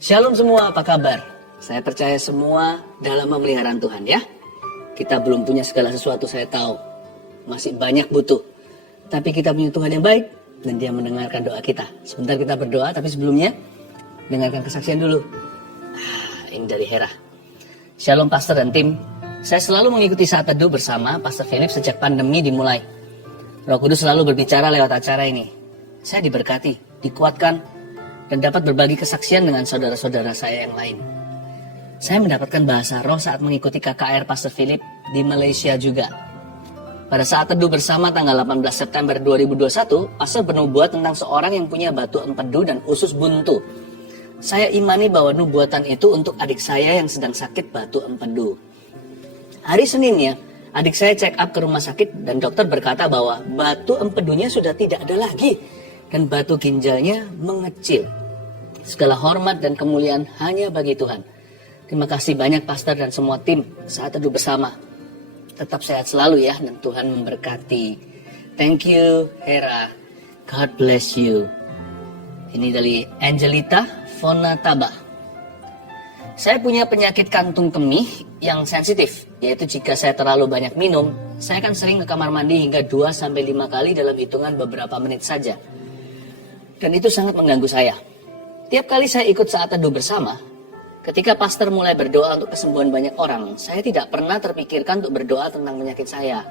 Shalom semua, apa kabar? Saya percaya semua dalam pemeliharaan Tuhan ya. Kita belum punya segala sesuatu, saya tahu. Masih banyak butuh. Tapi kita punya Tuhan yang baik dan Dia mendengarkan doa kita. Sebentar kita berdoa, tapi sebelumnya dengarkan kesaksian dulu. Ini dari Hera. Shalom Pastor dan tim. Saya selalu mengikuti saat teduh bersama Pastor Philip sejak pandemi dimulai. Roh Kudus selalu berbicara lewat acara ini. Saya diberkati, dikuatkan, dan dapat berbagi kesaksian dengan saudara-saudara saya yang lain. Saya mendapatkan bahasa roh saat mengikuti KKR Pastor Philip di Malaysia juga. Pada saat teduh bersama tanggal 18 September 2021, Pastor bernubuat tentang seorang yang punya batu empedu dan usus buntu. Saya imani bahwa nubuatan itu untuk adik saya yang sedang sakit batu empedu. Hari Seninnya, adik saya check up ke rumah sakit dan dokter berkata bahwa batu empedunya sudah tidak ada lagi dan batu ginjalnya mengecil. Segala hormat dan kemuliaan hanya bagi Tuhan. Terima kasih banyak Pastor dan semua tim saat teduh bersama. Tetap sehat selalu ya dan Tuhan memberkati. Thank you Hera. God bless you. Ini dari Angelita Fonataba. Saya punya penyakit kantung kemih yang sensitif, yaitu jika saya terlalu banyak minum, saya akan sering ke kamar mandi hingga 2-5 kali dalam hitungan beberapa menit saja. Dan itu sangat mengganggu saya. Tiap kali saya ikut saat teduh bersama, ketika pastor mulai berdoa untuk kesembuhan banyak orang, saya tidak pernah terpikirkan untuk berdoa tentang penyakit saya.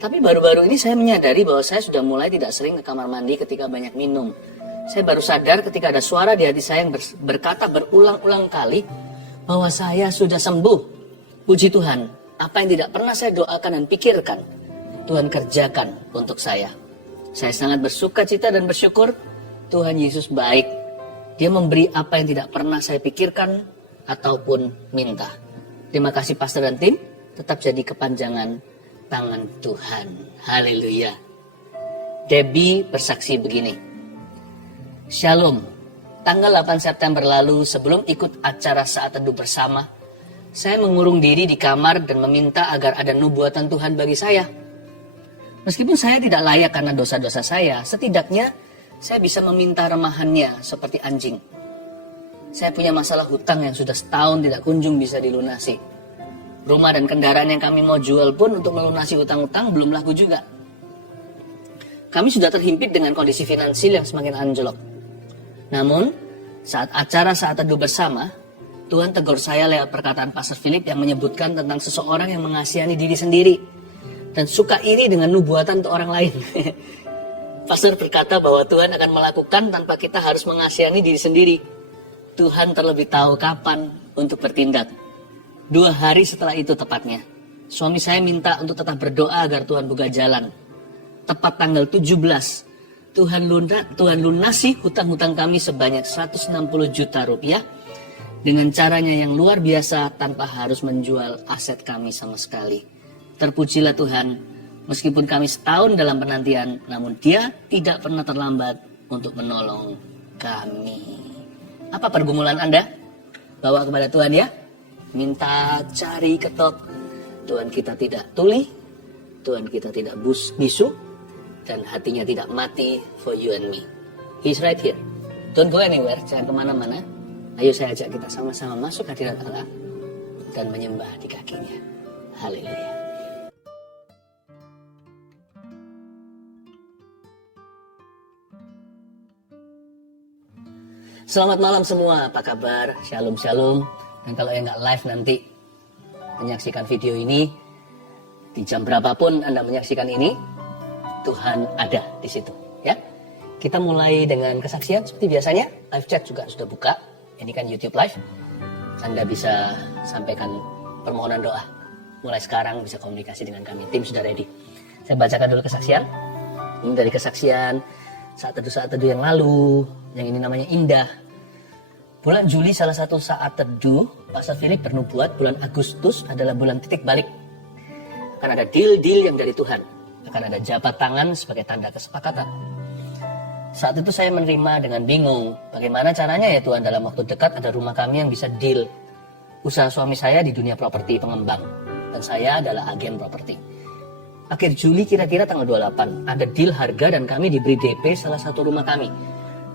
Tapi baru-baru ini saya menyadari bahwa saya sudah mulai tidak sering ke kamar mandi ketika banyak minum. Saya baru sadar ketika ada suara di hati saya yang berkata berulang-ulang kali bahwa saya sudah sembuh. Puji Tuhan, apa yang tidak pernah saya doakan dan pikirkan, Tuhan kerjakan untuk saya. Saya sangat bersuka cita dan bersyukur Tuhan Yesus baik. Dia memberi apa yang tidak pernah saya pikirkan ataupun minta. Terima kasih Pastor dan tim, tetap jadi kepanjangan tangan Tuhan. Haleluya. Debbie bersaksi begini. Shalom, tanggal 8 September lalu sebelum ikut acara saat teduh bersama, saya mengurung diri di kamar dan meminta agar ada nubuatan Tuhan bagi saya. Meskipun saya tidak layak karena dosa-dosa saya, setidaknya saya bisa meminta remahannya seperti anjing. Saya punya masalah hutang yang sudah setahun tidak kunjung bisa dilunasi. Rumah dan kendaraan yang kami mau jual pun untuk melunasi hutang-hutang belum laku juga. Kami sudah terhimpit dengan kondisi finansial yang semakin anjlok. Namun, saat teduh bersama, Tuhan tegur saya lewat perkataan Pastor Philip yang menyebutkan tentang seseorang yang mengasihani diri sendiri dan suka iri dengan nubuatan untuk orang lain. Pastor berkata bahwa Tuhan akan melakukan tanpa kita harus mengasihani diri sendiri. Tuhan terlebih tahu kapan untuk bertindak. 2 hari setelah itu tepatnya, suami saya minta untuk tetap berdoa agar Tuhan buka jalan. Tepat tanggal 17, Tuhan lunasi hutang-hutang kami sebanyak 160 juta rupiah dengan caranya yang luar biasa tanpa harus menjual aset kami sama sekali. Terpujilah Tuhan. Meskipun kami setahun dalam penantian, namun Dia tidak pernah terlambat untuk menolong kami. Apa pergumulan Anda? Bawa kepada Tuhan ya. Minta, cari, ketok. Tuhan kita tidak tuli, Tuhan kita tidak bisu, dan hatinya tidak mati for you and me. He's right here. Don't go anywhere, jangan kemana-mana. Ayo saya ajak kita sama-sama masuk hadirat Allah dan menyembah di kakinya. Haleluya. Selamat malam semua, apa kabar? Shalom, shalom. Dan kalau yang nggak live nanti menyaksikan video ini, di jam berapapun Anda menyaksikan ini, Tuhan ada di situ. Ya, kita mulai dengan kesaksian seperti biasanya. Live chat juga sudah buka. Ini kan YouTube Live. Anda bisa sampaikan permohonan doa. Mulai sekarang bisa komunikasi dengan kami. Tim sudah ready. Saya bacakan dulu kesaksian. Ini dari kesaksian saat teduh yang lalu, yang ini namanya Indah. Bulan Juli salah satu saat teduh, Pastor Philip bernubuat bulan Agustus adalah bulan titik balik. Akan ada deal-deal yang dari Tuhan. Akan ada jabat tangan sebagai tanda kesepakatan. Saat itu saya menerima dengan bingung, bagaimana caranya ya Tuhan dalam waktu dekat ada rumah kami yang bisa deal. Usaha suami saya di dunia properti pengembang, dan saya adalah agen properti. Akhir Juli kira-kira tanggal 28, ada deal harga dan kami diberi DP salah satu rumah kami.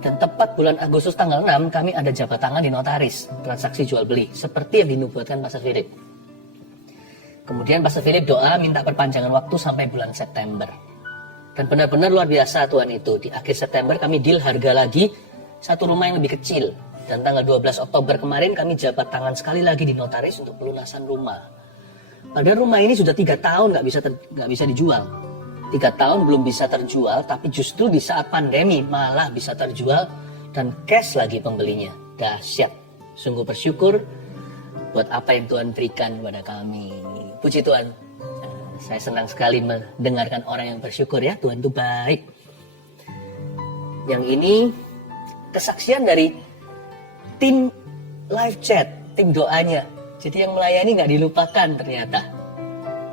Dan tepat bulan Agustus tanggal 6 kami ada jabat tangan di notaris, transaksi jual beli, seperti yang dinubuatkan Pastor Philip. Kemudian Pastor Philip doa minta perpanjangan waktu sampai bulan September. Dan benar-benar luar biasa Tuhan itu. Di akhir September kami deal harga lagi satu rumah yang lebih kecil. Dan tanggal 12 Oktober kemarin kami jabat tangan sekali lagi di notaris untuk pelunasan rumah. Padahal rumah ini sudah 3 tahun nggak bisa dijual. 3 tahun belum bisa terjual, tapi justru di saat pandemi malah bisa terjual dan cash lagi pembelinya. Dahsyat. Sungguh bersyukur buat apa yang Tuhan berikan kepada kami. Puji Tuhan. Saya senang sekali mendengarkan orang yang bersyukur ya. Tuhan itu baik. Yang ini kesaksian dari tim live chat, tim doanya. Jadi yang melayani nggak dilupakan ternyata.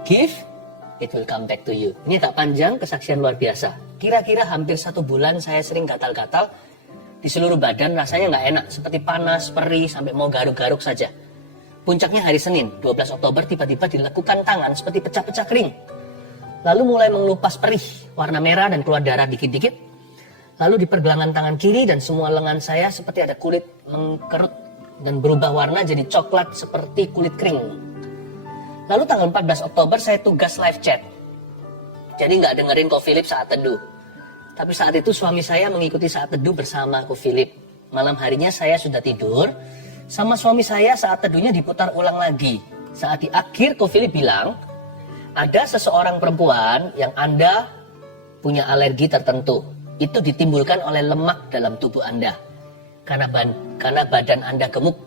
Give, it will come back to you. Ini tak panjang, kesaksian luar biasa. Kira-kira hampir 1 bulan saya sering gatal-gatal di seluruh badan, rasanya nggak enak. Seperti panas, perih, sampai mau garuk-garuk saja. Puncaknya hari Senin, 12 Oktober, tiba-tiba dilekukan tangan seperti pecah-pecah kering. Lalu mulai mengelupas perih, warna merah dan keluar darah dikit-dikit. Lalu di pergelangan tangan kiri dan semua lengan saya seperti ada kulit mengkerut dan berubah warna jadi coklat seperti kulit kering. Lalu tanggal 14 Oktober saya tugas live chat. Jadi nggak dengerin Ko Philip saat teduh. Tapi saat itu suami saya mengikuti saat teduh bersama Ko Philip. Malam harinya saya sudah tidur. Sama suami saya saat teduhnya diputar ulang lagi. Saat di akhir Ko Philip bilang, ada seseorang perempuan yang Anda punya alergi tertentu. Itu ditimbulkan oleh lemak dalam tubuh Anda. Karena badan Anda gemuk,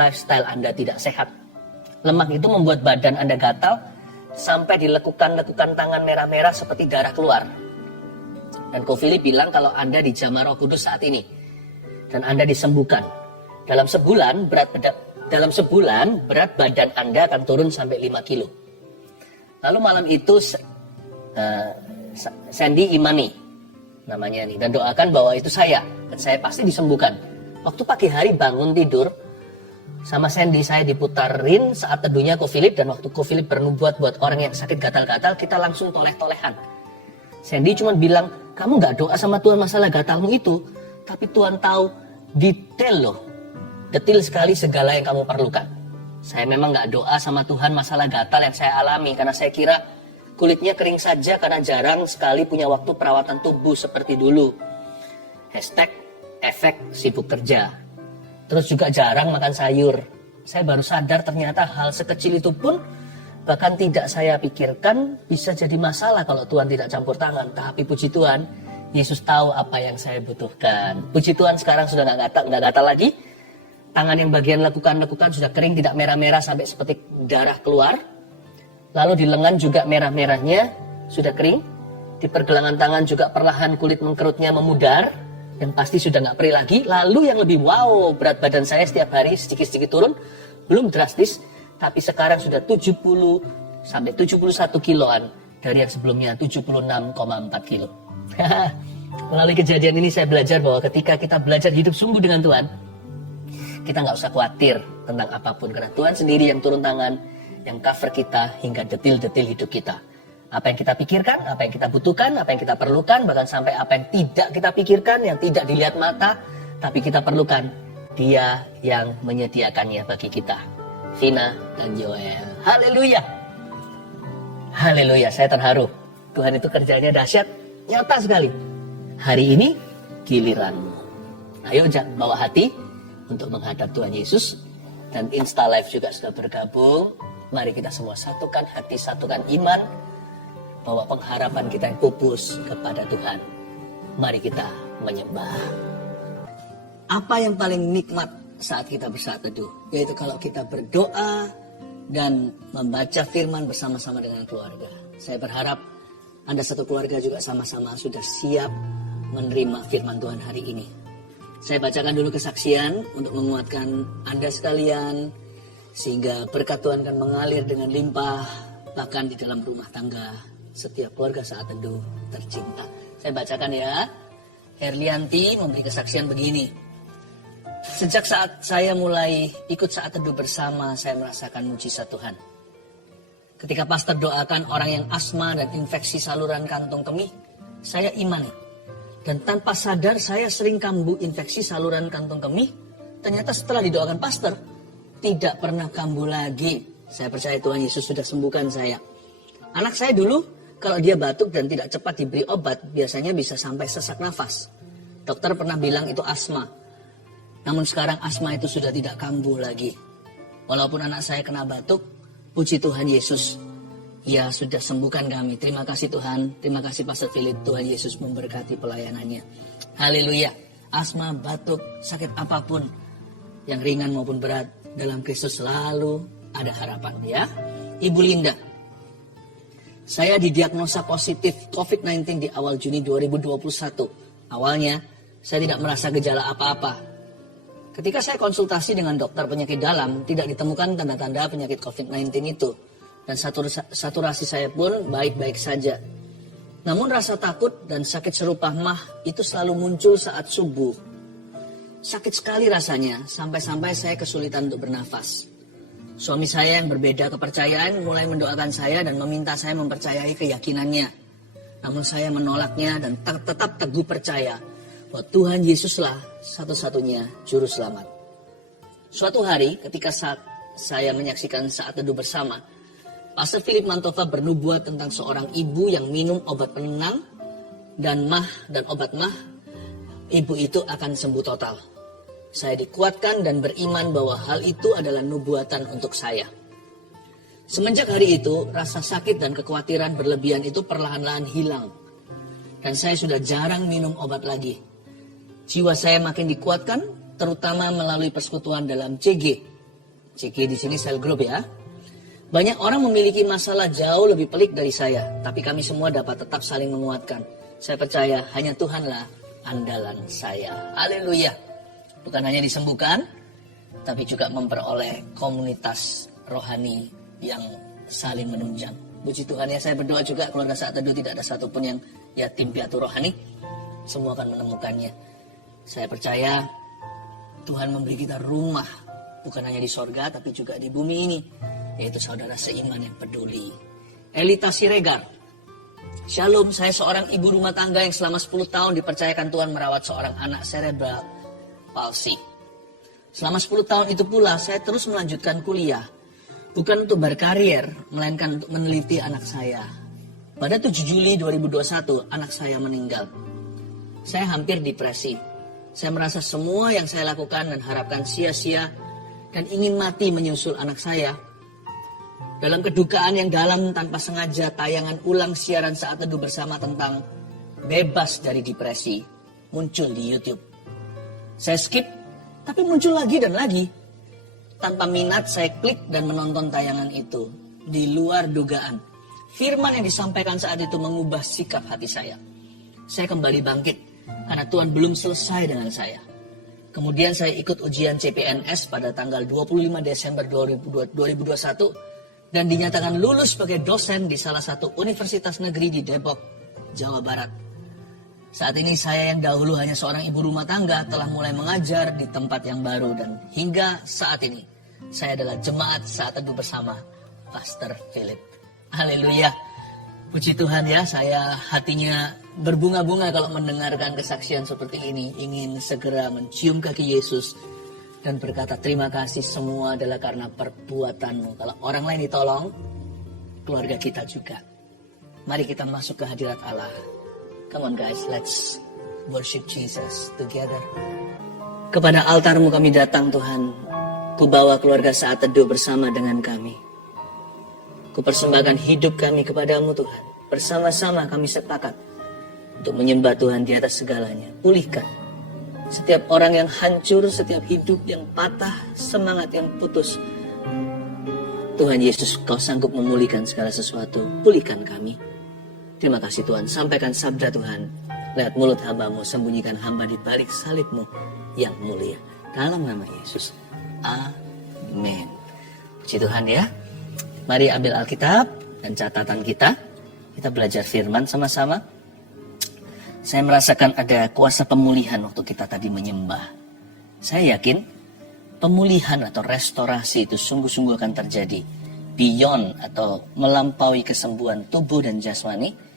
lifestyle Anda tidak sehat. Lemak itu membuat badan Anda gatal sampai dilekukan-lekukan tangan merah-merah seperti darah keluar. Dan Ko Philip bilang kalau Anda dijamah Roh Kudus saat ini dan Anda disembuhkan, dalam sebulan berat badan Anda akan turun sampai 5 kilo. Lalu malam itu Sandy Imani namanya nih, dan doakan bahwa itu saya dan saya pasti disembuhkan. Waktu pagi hari bangun tidur sama Sandy, saya diputarin saat teduhnya Ko Philip, dan waktu Ko Philip bernubuat buat orang yang sakit gatal-gatal, kita langsung toleh-tolehan. Sandy cuma bilang, kamu gak doa sama Tuhan masalah gatalmu itu, tapi Tuhan tahu detail loh, detil sekali segala yang kamu perlukan. Saya memang gak doa sama Tuhan masalah gatal yang saya alami, karena saya kira kulitnya kering saja karena jarang sekali punya waktu perawatan tubuh seperti dulu. #efek sibuk kerja. Terus juga jarang makan sayur. Saya baru sadar ternyata hal sekecil itu pun bahkan tidak saya pikirkan bisa jadi masalah kalau Tuhan tidak campur tangan. Tapi puji Tuhan, Yesus tahu apa yang saya butuhkan. Puji Tuhan sekarang sudah nggak gatal lagi. Tangan yang bagian lekukan sudah kering, tidak merah-merah sampai seperti darah keluar. Lalu di lengan juga merah-merahnya sudah kering. Di pergelangan tangan juga perlahan kulit mengkerutnya memudar. Dan pasti sudah nggak perih lagi. Lalu yang lebih wow, berat badan saya setiap hari sedikit-sedikit turun. Belum drastis, tapi sekarang sudah 70 sampai 71 kiloan dari yang sebelumnya 76,4 kilo. Melalui kejadian ini saya belajar bahwa ketika kita belajar hidup sungguh dengan Tuhan, kita nggak usah khawatir tentang apapun, karena Tuhan sendiri yang turun tangan, yang cover kita hingga detil-detil hidup kita. Apa yang kita pikirkan, apa yang kita butuhkan, apa yang kita perlukan, bahkan sampai apa yang tidak kita pikirkan, yang tidak dilihat mata, tapi kita perlukan, Dia yang menyediakannya bagi kita. Vina dan Joel. Haleluya. Haleluya, saya terharu. Tuhan itu kerjanya dahsyat, nyata sekali. Hari ini giliranmu. Ayo bawa hati untuk menghadap Tuhan Yesus. Dan Insta Live juga sudah bergabung. Mari kita semua satukan hati, satukan iman, bahwa pengharapan kita yang pupus kepada Tuhan. Mari kita menyembah. Apa yang paling nikmat saat kita bersaat teduh? Yaitu kalau kita berdoa dan membaca firman bersama-sama dengan keluarga. Saya berharap Anda satu keluarga juga sama-sama sudah siap menerima firman Tuhan hari ini. Saya bacakan dulu kesaksian untuk menguatkan Anda sekalian, sehingga berkat Tuhan akan mengalir dengan limpah, bahkan di dalam rumah tangga setiap keluarga saat teduh tercinta. Saya bacakan ya. Herlianti memberi kesaksian begini. Sejak saat saya mulai ikut saat teduh bersama, saya merasakan mujizat Tuhan. Ketika pastor doakan orang yang asma dan infeksi saluran kantong kemih, saya imani Dan tanpa sadar saya sering kambuh infeksi saluran kantong kemih. Ternyata setelah didoakan pastor, tidak pernah kambuh lagi. Saya percaya Tuhan Yesus sudah sembuhkan saya. Anak saya dulu, kalau dia batuk dan tidak cepat diberi obat, biasanya bisa sampai sesak nafas. Dokter pernah bilang itu asma. Namun sekarang asma itu sudah tidak kambuh lagi. Walaupun anak saya kena batuk, puji Tuhan Yesus, ya sudah sembuhkan kami. Terima kasih Tuhan, terima kasih Pastor Philip. Tuhan Yesus memberkati pelayanannya. Haleluya. Asma, batuk, sakit apapun, yang ringan maupun berat, dalam Kristus selalu ada harapan ya. Ibu Linda, saya didiagnosa positif COVID-19 di awal Juni 2021. Awalnya, saya tidak merasa gejala apa-apa. Ketika saya konsultasi dengan dokter penyakit dalam, tidak ditemukan tanda-tanda penyakit COVID-19 itu. Dan saturasi saya pun baik-baik saja. Namun rasa takut dan sakit serupa mah itu selalu muncul saat subuh. Sakit sekali rasanya, sampai-sampai saya kesulitan untuk bernafas. Suami saya yang berbeda kepercayaan mulai mendoakan saya dan meminta saya mempercayai keyakinannya. Namun saya menolaknya dan tetap teguh percaya bahwa Tuhan Yesuslah satu-satunya juru selamat. Suatu hari ketika saya menyaksikan saat teduh bersama, Pastor Philip Mantova bernubuat tentang seorang ibu yang minum obat penenang dan obat mah, ibu itu akan sembuh total. Saya dikuatkan dan beriman bahwa hal itu adalah nubuatan untuk saya. Semenjak hari itu, rasa sakit dan kekhawatiran berlebihan itu perlahan-lahan hilang. Dan saya sudah jarang minum obat lagi. Jiwa saya makin dikuatkan, terutama melalui persekutuan dalam CG. CG di sini cell group ya. Banyak orang memiliki masalah jauh lebih pelik dari saya, tapi kami semua dapat tetap saling menguatkan. Saya percaya hanya Tuhanlah andalan saya. Haleluya. Bukan hanya disembuhkan, tapi juga memperoleh komunitas rohani yang saling menunjang. Puji Tuhan ya, saya berdoa juga keluarga Saat Teduh tidak ada satupun yang yatim piatu rohani. Semua akan menemukannya. Saya percaya Tuhan memberi kita rumah, bukan hanya di sorga, tapi juga di bumi ini. Yaitu saudara seiman yang peduli. Elita Siregar. Shalom, saya seorang ibu rumah tangga yang selama 10 tahun dipercayakan Tuhan merawat seorang anak cerebral palsi. Selama 10 tahun itu pula saya terus melanjutkan kuliah. Bukan untuk berkarier, melainkan untuk meneliti anak saya. Pada 7 Juli 2021, anak saya meninggal. Saya hampir depresi. Saya merasa semua yang saya lakukan dan harapkan sia-sia dan ingin mati menyusul anak saya. Dalam kedukaan yang dalam tanpa sengaja, tayangan ulang siaran Saat Teduh bersama tentang bebas dari depresi muncul di YouTube. Saya skip, tapi muncul lagi dan lagi. Tanpa minat saya klik dan menonton tayangan itu. Di luar dugaan, firman yang disampaikan saat itu mengubah sikap hati saya. Saya kembali bangkit, karena Tuhan belum selesai dengan saya. Kemudian saya ikut ujian CPNS pada tanggal 25 Desember 2021 dan dinyatakan lulus sebagai dosen di salah satu universitas negeri di Depok, Jawa Barat. Saat ini saya yang dahulu hanya seorang ibu rumah tangga telah mulai mengajar di tempat yang baru dan hingga saat ini saya adalah jemaat Saat Teduh bersama Pastor Philip. Haleluya. Puji Tuhan ya, saya hatinya berbunga-bunga kalau mendengarkan kesaksian seperti ini. Ingin segera mencium kaki Yesus dan berkata terima kasih, semua adalah karena perbuatanmu. Kalau orang lain ditolong, keluarga kita juga. Mari kita masuk ke hadirat Allah. Come on guys, let's worship Jesus together. Kepada altar-Mu kami datang Tuhan. Ku bawa keluarga Saat Teduh bersama dengan kami. Ku persembahkan hidup kami kepadamu Tuhan. Bersama-sama kami sepakat untuk menyembah Tuhan di atas segalanya. Pulihkan setiap orang yang hancur, setiap hidup yang patah, semangat yang putus. Tuhan Yesus, Kau sanggup memulihkan segala sesuatu. Pulihkan kami. Terima kasih Tuhan, sampaikan sabda Tuhan lewat mulut hamba-Mu, sembunyikan hamba di balik salib-Mu yang mulia. Dalam nama Yesus, amin. Puji Tuhan ya. Mari ambil Alkitab dan catatan kita. Kita belajar firman sama-sama. Saya merasakan ada kuasa pemulihan waktu kita tadi menyembah. Saya yakin pemulihan atau restorasi itu sungguh-sungguh akan terjadi. Beyond atau melampaui kesembuhan tubuh dan jasmani.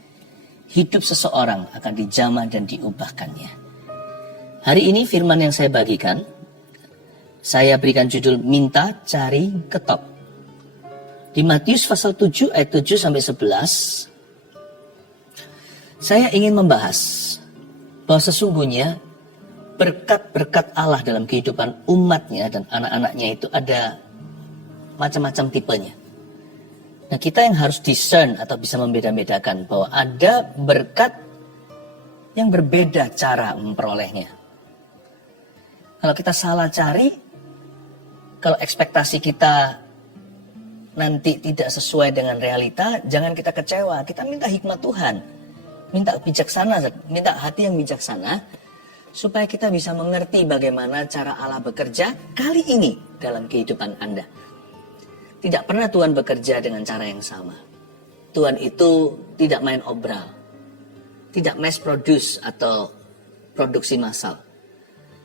hidup seseorang akan dijamah dan diubahkannya. Hari ini firman yang saya bagikan, saya berikan judul minta, cari, ketok. Di Matius pasal 7 ayat 7 sampai 11, saya ingin membahas bahwa sesungguhnya berkat-berkat Allah dalam kehidupan umatnya dan anak-anaknya itu ada macam-macam tipenya. Nah, kita yang harus discern atau bisa membeda-bedakan bahwa ada berkat yang berbeda cara memperolehnya. Kalau kita salah cari, kalau ekspektasi kita nanti tidak sesuai dengan realita, jangan kita kecewa. Kita minta hikmat Tuhan, minta bijaksana, minta hati yang bijaksana, supaya kita bisa mengerti bagaimana cara Allah bekerja kali ini dalam kehidupan Anda. Tidak pernah Tuhan bekerja dengan cara yang sama. Tuhan itu tidak main obral, tidak mass produce atau produksi massal.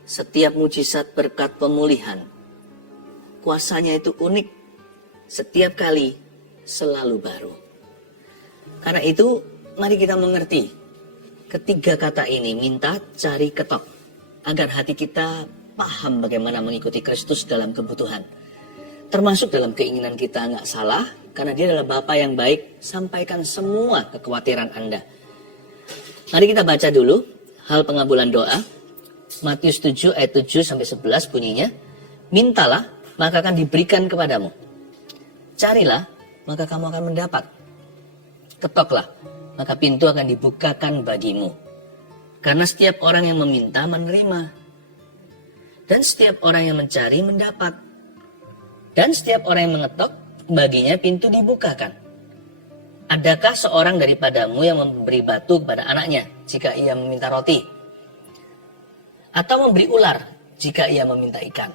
Setiap mujizat berkat pemulihan, kuasanya itu unik, setiap kali selalu baru. Karena itu, mari kita mengerti ketiga kata ini, minta, cari, ketok, agar hati kita paham bagaimana mengikuti Kristus dalam kebutuhan. Termasuk dalam keinginan kita nggak salah, karena dia adalah Bapa yang baik, sampaikan semua kekhawatiran Anda. Mari kita baca dulu hal pengabulan doa. Matius 7 ayat 7 sampai 11 bunyinya, mintalah, maka akan diberikan kepadamu. Carilah, maka kamu akan mendapat. Ketoklah, maka pintu akan dibukakan bagimu. Karena setiap orang yang meminta menerima. Dan setiap orang yang mencari mendapat. Dan setiap orang yang mengetok, baginya pintu dibukakan. Adakah seorang daripadamu yang memberi batu kepada anaknya jika ia meminta roti? Atau memberi ular jika ia meminta ikan?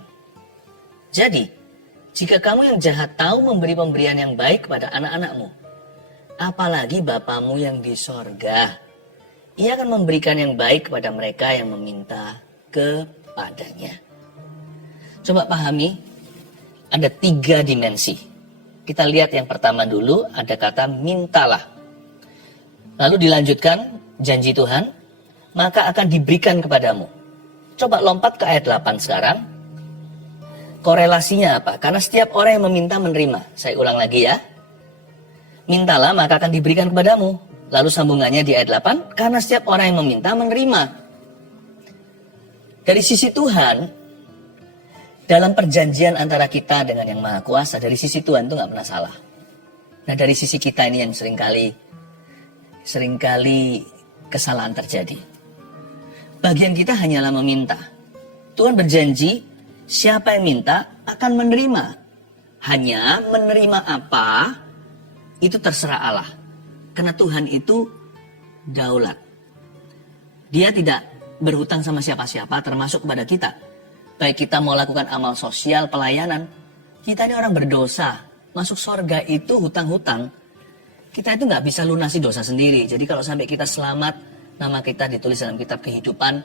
Jadi, jika kamu yang jahat tahu memberi pemberian yang baik kepada anak-anakmu, apalagi Bapamu yang di sorga, ia akan memberikan yang baik kepada mereka yang meminta kepadanya. Coba pahami, ada 3 dimensi. Kita lihat yang pertama dulu, ada kata mintalah. Lalu dilanjutkan, janji Tuhan, maka akan diberikan kepadamu. Coba lompat ke ayat 8 sekarang. Korelasinya apa? Karena setiap orang yang meminta menerima. Saya ulang lagi ya. Mintalah maka akan diberikan kepadamu. Lalu sambungannya di ayat 8, karena setiap orang yang meminta menerima. Dari sisi Tuhan, dalam perjanjian antara kita dengan yang Maha Kuasa, dari sisi Tuhan itu nggak pernah salah. Nah, dari sisi kita ini yang seringkali kesalahan terjadi. Bagian kita hanyalah meminta. Tuhan berjanji, siapa yang minta akan menerima. Hanya menerima apa, itu terserah Allah. Karena Tuhan itu daulat. Dia tidak berhutang sama siapa-siapa, termasuk kepada kita. Baik kita mau lakukan amal sosial, pelayanan, kita ini orang berdosa. Masuk sorga itu hutang-hutang. Kita itu nggak bisa lunasi dosa sendiri. Jadi kalau sampai kita selamat, nama kita ditulis dalam kitab kehidupan,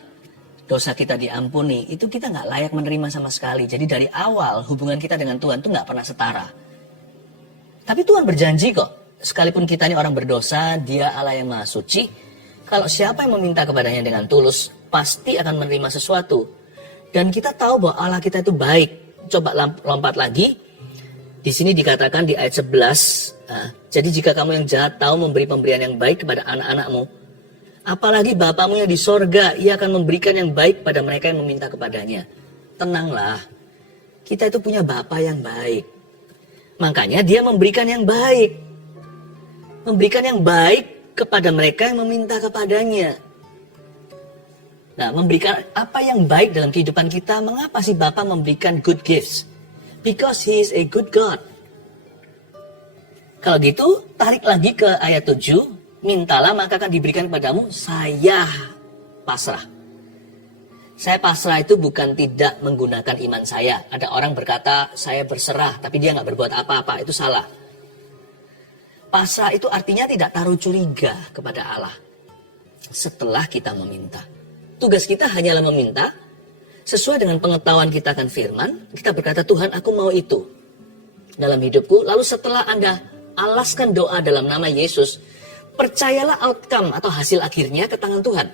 dosa kita diampuni, itu kita nggak layak menerima sama sekali. Jadi dari awal hubungan kita dengan Tuhan itu nggak pernah setara. Tapi Tuhan berjanji kok, sekalipun kita ini orang berdosa, Dia Allah yang Maha Suci, kalau siapa yang meminta kepadanya dengan tulus, pasti akan menerima sesuatu. Dan kita tahu bahwa Allah kita itu baik. Coba lompat lagi. Di sini dikatakan di ayat 11, jadi jika kamu yang jahat tahu memberi pemberian yang baik kepada anak-anakmu, apalagi Bapamu yang di sorga, Ia akan memberikan yang baik pada mereka yang meminta kepadanya. Tenanglah, kita itu punya Bapa yang baik. Makanya Dia memberikan yang baik. Memberikan yang baik kepada mereka yang meminta kepadanya. Nah, memberikan apa yang baik dalam kehidupan kita, mengapa sih Bapa memberikan good gifts? Because He is a good God. Kalau gitu, tarik lagi ke ayat 7. Mintalah maka akan diberikan kepadamu, saya pasrah. Saya pasrah itu bukan tidak menggunakan iman saya. Ada orang berkata, saya berserah, tapi dia nggak berbuat apa-apa. Itu salah. Pasrah itu artinya tidak taruh curiga kepada Allah setelah kita meminta. Tugas kita hanyalah meminta, sesuai dengan pengetahuan kita akan firman, kita berkata, Tuhan aku mau itu dalam hidupku. Lalu setelah Anda alaskan doa dalam nama Yesus, Percayalah outcome atau hasil akhirnya ke tangan Tuhan.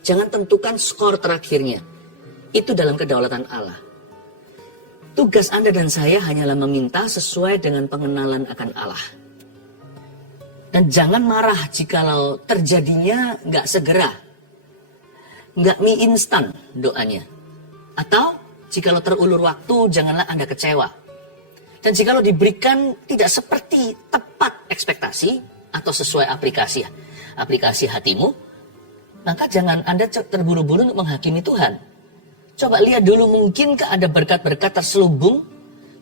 Jangan tentukan skor terakhirnya. Itu dalam kedaulatan Allah. Tugas Anda dan saya hanyalah meminta sesuai dengan pengenalan akan Allah. Dan jangan marah jikalau terjadinya nggak segera. Nggak mie instan doanya. Atau jikalau terulur waktu, janganlah Anda kecewa. Dan jikalau diberikan tidak seperti tepat ekspektasi atau sesuai aplikasi hatimu, maka jangan Anda terburu-buru untuk menghakimi Tuhan. Coba lihat dulu, mungkinkah ada berkat-berkat terselubung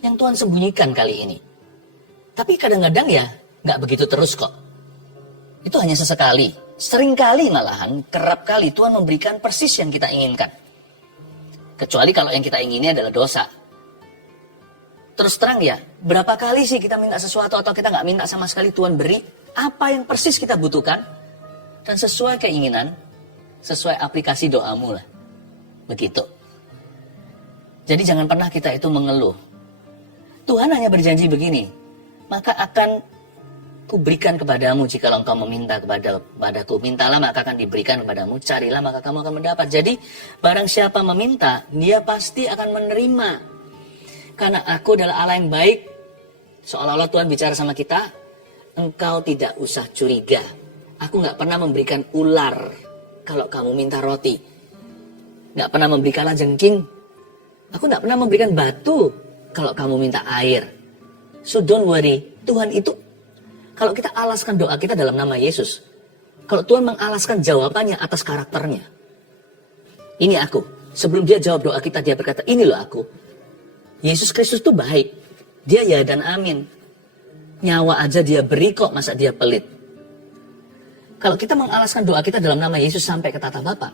yang Tuhan sembunyikan kali ini. Tapi kadang-kadang ya nggak begitu terus kok. Itu hanya sesekali. Seringkali malahan, kerap kali Tuhan memberikan persis yang kita inginkan. Kecuali kalau yang kita ingini adalah dosa. Terus terang ya, berapa kali sih kita minta sesuatu atau kita nggak minta sama sekali, Tuhan beri apa yang persis kita butuhkan. Dan sesuai keinginan, sesuai aplikasi doamu lah. Begitu. Jadi jangan pernah kita itu mengeluh. Tuhan hanya berjanji begini, maka akan kuberikan kepadamu jika engkau meminta kepadaku. Mintalah maka akan diberikan kepadamu, carilah maka kamu akan mendapat. Jadi barang siapa meminta, dia pasti akan menerima. Karena aku adalah Allah yang baik. Seolah-olah Tuhan bicara sama kita, engkau tidak usah curiga. Aku gak pernah memberikan ular kalau kamu minta roti. Gak pernah memberi kalajengking. Aku gak pernah memberikan batu kalau kamu minta air. So don't worry, Tuhan itu, kalau kita alaskan doa kita dalam nama Yesus, kalau Tuhan mengalaskan jawabannya atas karakternya. Ini aku. Sebelum dia jawab doa kita, dia berkata, ini loh aku. Yesus Kristus itu baik. Dia ya dan amin. Nyawa aja dia beri kok, masa dia pelit. Kalau kita mengalaskan doa kita dalam nama Yesus sampai ke tata Bapa,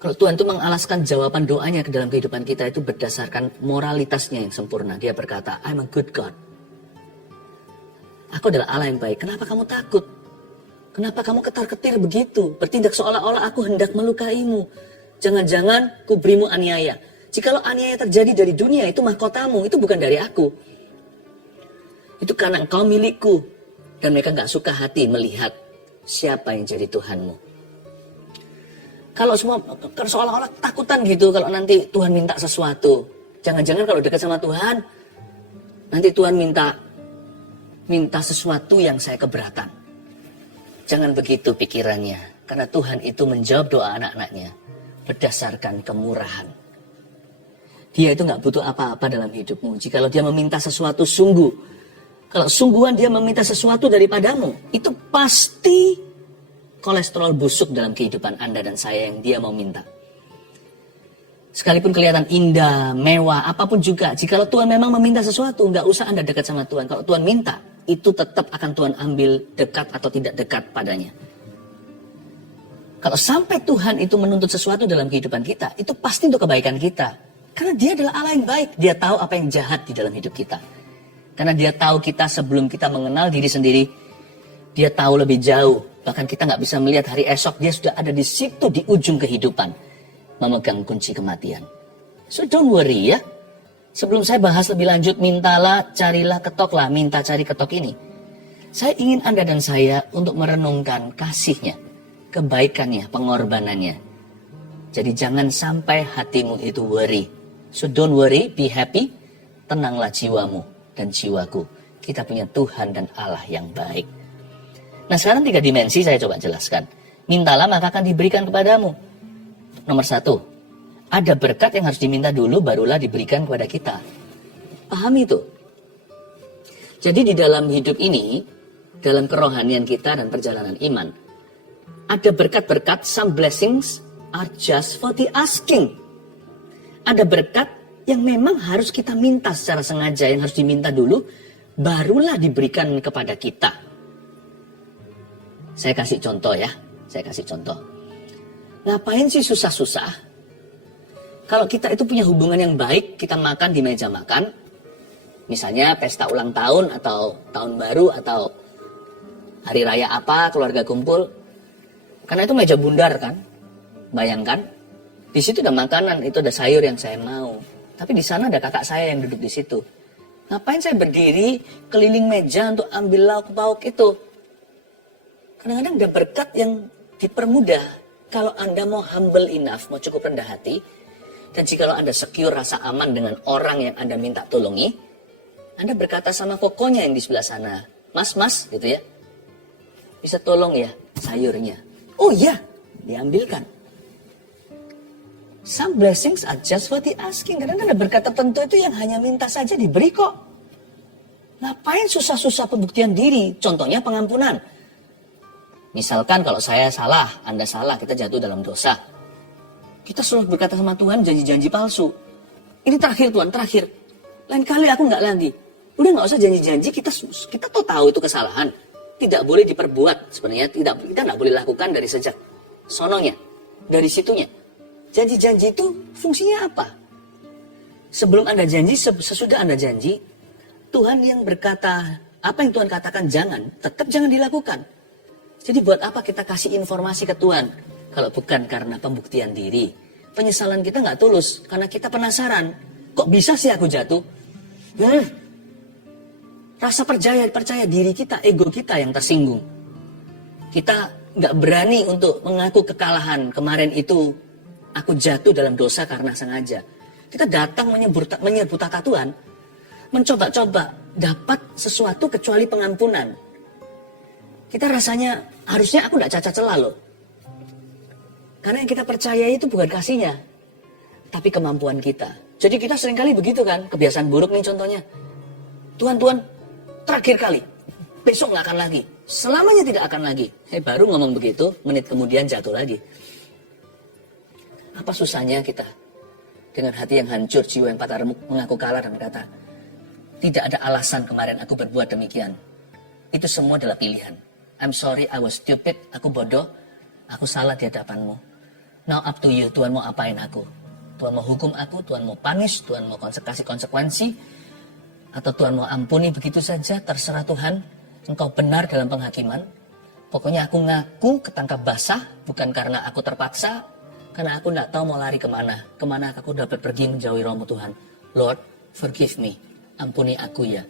kalau Tuhan itu mengalaskan jawaban doanya ke dalam kehidupan kita itu berdasarkan moralitasnya yang sempurna. Dia berkata, I'm a good God. Aku adalah Allah yang baik. Kenapa kamu takut? Kenapa kamu ketar-ketir begitu? Bertindak seolah-olah aku hendak melukaimu. Jangan-jangan ku berimu aniaya. Jikalau aniaya terjadi dari dunia, itu mahkotamu. Itu bukan dari aku. Itu karena engkau milikku. Dan mereka gak suka hati melihat siapa yang jadi Tuhanmu. Kalau semua seolah-olah takutan gitu kalau nanti Tuhan minta sesuatu. Jangan-jangan kalau dekat sama Tuhan, nanti Tuhan minta sesuatu yang saya keberatan. Jangan begitu pikirannya. Karena Tuhan itu menjawab doa anak-anaknya berdasarkan kemurahan. Dia itu gak butuh apa-apa dalam hidupmu. Jikalau dia meminta sesuatu sungguh. Kalau sungguhan dia meminta sesuatu daripadamu, itu pasti kolesterol busuk dalam kehidupan Anda dan saya yang dia mau minta. Sekalipun kelihatan indah, mewah, apapun juga. Jikalau Tuhan memang meminta sesuatu, nggak usah Anda dekat sama Tuhan. Kalau Tuhan minta, itu tetap akan Tuhan ambil dekat atau tidak dekat padanya. Kalau sampai Tuhan itu menuntut sesuatu dalam kehidupan kita, itu pasti untuk kebaikan kita. Karena dia adalah Allah yang baik. Dia tahu apa yang jahat di dalam hidup kita. Karena dia tahu kita sebelum kita mengenal diri sendiri, dia tahu lebih jauh. Bahkan kita nggak bisa melihat hari esok, dia sudah ada di situ di ujung kehidupan. Memegang kunci kematian. So don't worry ya. Sebelum saya bahas lebih lanjut, mintalah, carilah, ketoklah, minta, cari, ketok ini. Saya ingin Anda dan saya untuk merenungkan kasihnya, kebaikannya, pengorbanannya. Jadi jangan sampai hatimu itu worry. So don't worry, be happy, tenanglah jiwamu dan jiwaku. Kita punya Tuhan dan Allah yang baik. Nah sekarang 3 dimensi saya coba jelaskan. Mintalah maka akan diberikan kepadamu. Nomor 1, ada berkat yang harus diminta dulu barulah diberikan kepada kita. Pahami itu. Jadi di dalam hidup ini, dalam kerohanian kita dan perjalanan iman, ada berkat-berkat, some blessings are just for the asking. Ada berkat yang memang harus kita minta secara sengaja, yang harus diminta dulu, barulah diberikan kepada kita. Saya kasih contoh ya, Ngapain sih susah-susah? Kalau kita itu punya hubungan yang baik, kita makan di meja makan, misalnya pesta ulang tahun atau tahun baru atau hari raya apa, keluarga kumpul. Karena itu meja bundar kan, bayangkan. Di situ ada makanan, itu ada sayur yang saya mau. Tapi di sana ada kakak saya yang duduk di situ. Ngapain saya berdiri keliling meja untuk ambil lauk pauk itu? Kadang-kadang ada berkat yang dipermudah. Kalau Anda mau humble enough, mau cukup rendah hati, dan jika Anda secure rasa aman dengan orang yang Anda minta tolongi, Anda berkata sama kokonya yang di sebelah sana, mas, gitu ya, bisa tolong ya sayurnya. Oh iya, diambilkan. Some blessings are just what he asking. Kadang-kadang ada berkat tertentu itu yang hanya minta saja diberi kok. Ngapain susah-susah pembuktian diri? Contohnya pengampunan. Misalkan kalau saya salah, Anda salah, kita jatuh dalam dosa. Kita selalu berkata sama Tuhan janji-janji palsu. Ini terakhir Tuhan, terakhir. Lain kali aku nggak lagi. Udah nggak usah janji-janji, kita tuh tahu itu kesalahan. Tidak boleh diperbuat. Sebenarnya kita nggak boleh lakukan dari sejak sononya, dari situnya. Janji-janji itu fungsinya apa? Sebelum Anda janji, sesudah Anda janji, Tuhan yang berkata, apa yang Tuhan katakan jangan, tetap jangan dilakukan. Jadi buat apa kita kasih informasi ke Tuhan? Kalau bukan karena pembuktian diri. Penyesalan kita nggak tulus. Karena kita penasaran. Kok bisa sih aku jatuh? Rasa percaya diri kita, ego kita yang tersinggung. Kita nggak berani untuk mengaku kekalahan. Kemarin itu aku jatuh dalam dosa karena sengaja. Kita datang menyebut kata Tuhan. Mencoba-coba dapat sesuatu kecuali pengampunan. Kita rasanya harusnya aku tidak cacat celah loh. Karena yang kita percaya itu bukan kasihnya, tapi kemampuan kita. Jadi kita seringkali begitu kan, kebiasaan buruk nih contohnya. Tuhan, terakhir kali, besok nggak akan lagi. Selamanya tidak akan lagi. Baru ngomong begitu, menit kemudian jatuh lagi. Apa susahnya kita dengan hati yang hancur, jiwa yang patah remuk, mengaku kalah dan berkata, tidak ada alasan kemarin aku berbuat demikian. Itu semua adalah pilihan. I'm sorry, I was stupid, aku bodoh, aku salah di hadapanmu. Now up to you, Tuhan mau apain aku? Tuhan mau hukum aku, Tuhan mau punish, Tuhan mau kasih konsekuensi, atau Tuhan mau ampuni begitu saja, terserah Tuhan. Engkau benar dalam penghakiman. Pokoknya aku ngaku ketangkap basah, bukan karena aku terpaksa, karena aku tidak tahu mau lari kemana. Kemana aku dapat pergi menjauhi rohmu Tuhan. Lord, forgive me, ampuni aku ya.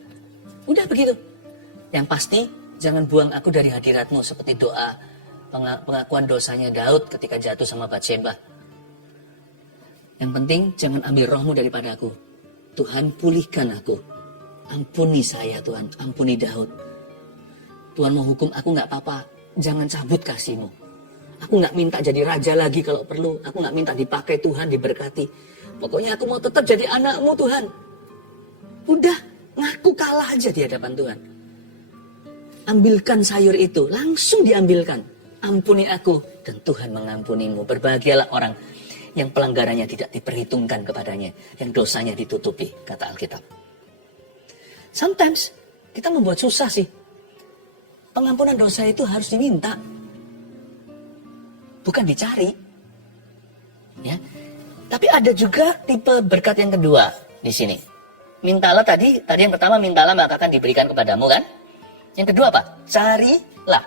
Udah begitu. Yang pasti, jangan buang aku dari hadiratmu seperti doa pengakuan dosanya Daud ketika jatuh sama Batsheba. Yang penting jangan ambil rohmu daripada aku. Tuhan pulihkan aku. Ampuni saya Tuhan, ampuni Daud. Tuhan mau hukum aku nggak apa-apa, jangan cabut kasihmu. Aku nggak minta jadi raja lagi kalau perlu. Aku nggak minta dipakai Tuhan, diberkati. Pokoknya aku mau tetap jadi anakmu Tuhan. Udah, ngaku kalah aja di hadapan Tuhan. Ambilkan sayur itu, langsung diambilkan. Ampuni aku, dan Tuhan mengampunimu. Berbahagialah orang yang pelanggarannya tidak diperhitungkan kepadanya, yang dosanya ditutupi, kata Alkitab. Sometimes, kita membuat susah sih. Pengampunan dosa itu harus diminta, bukan dicari. Ya. Tapi ada juga tipe berkat yang kedua di sini. Mintalah tadi yang pertama mintalah maka akan diberikan kepadamu kan? Yang kedua apa? Carilah,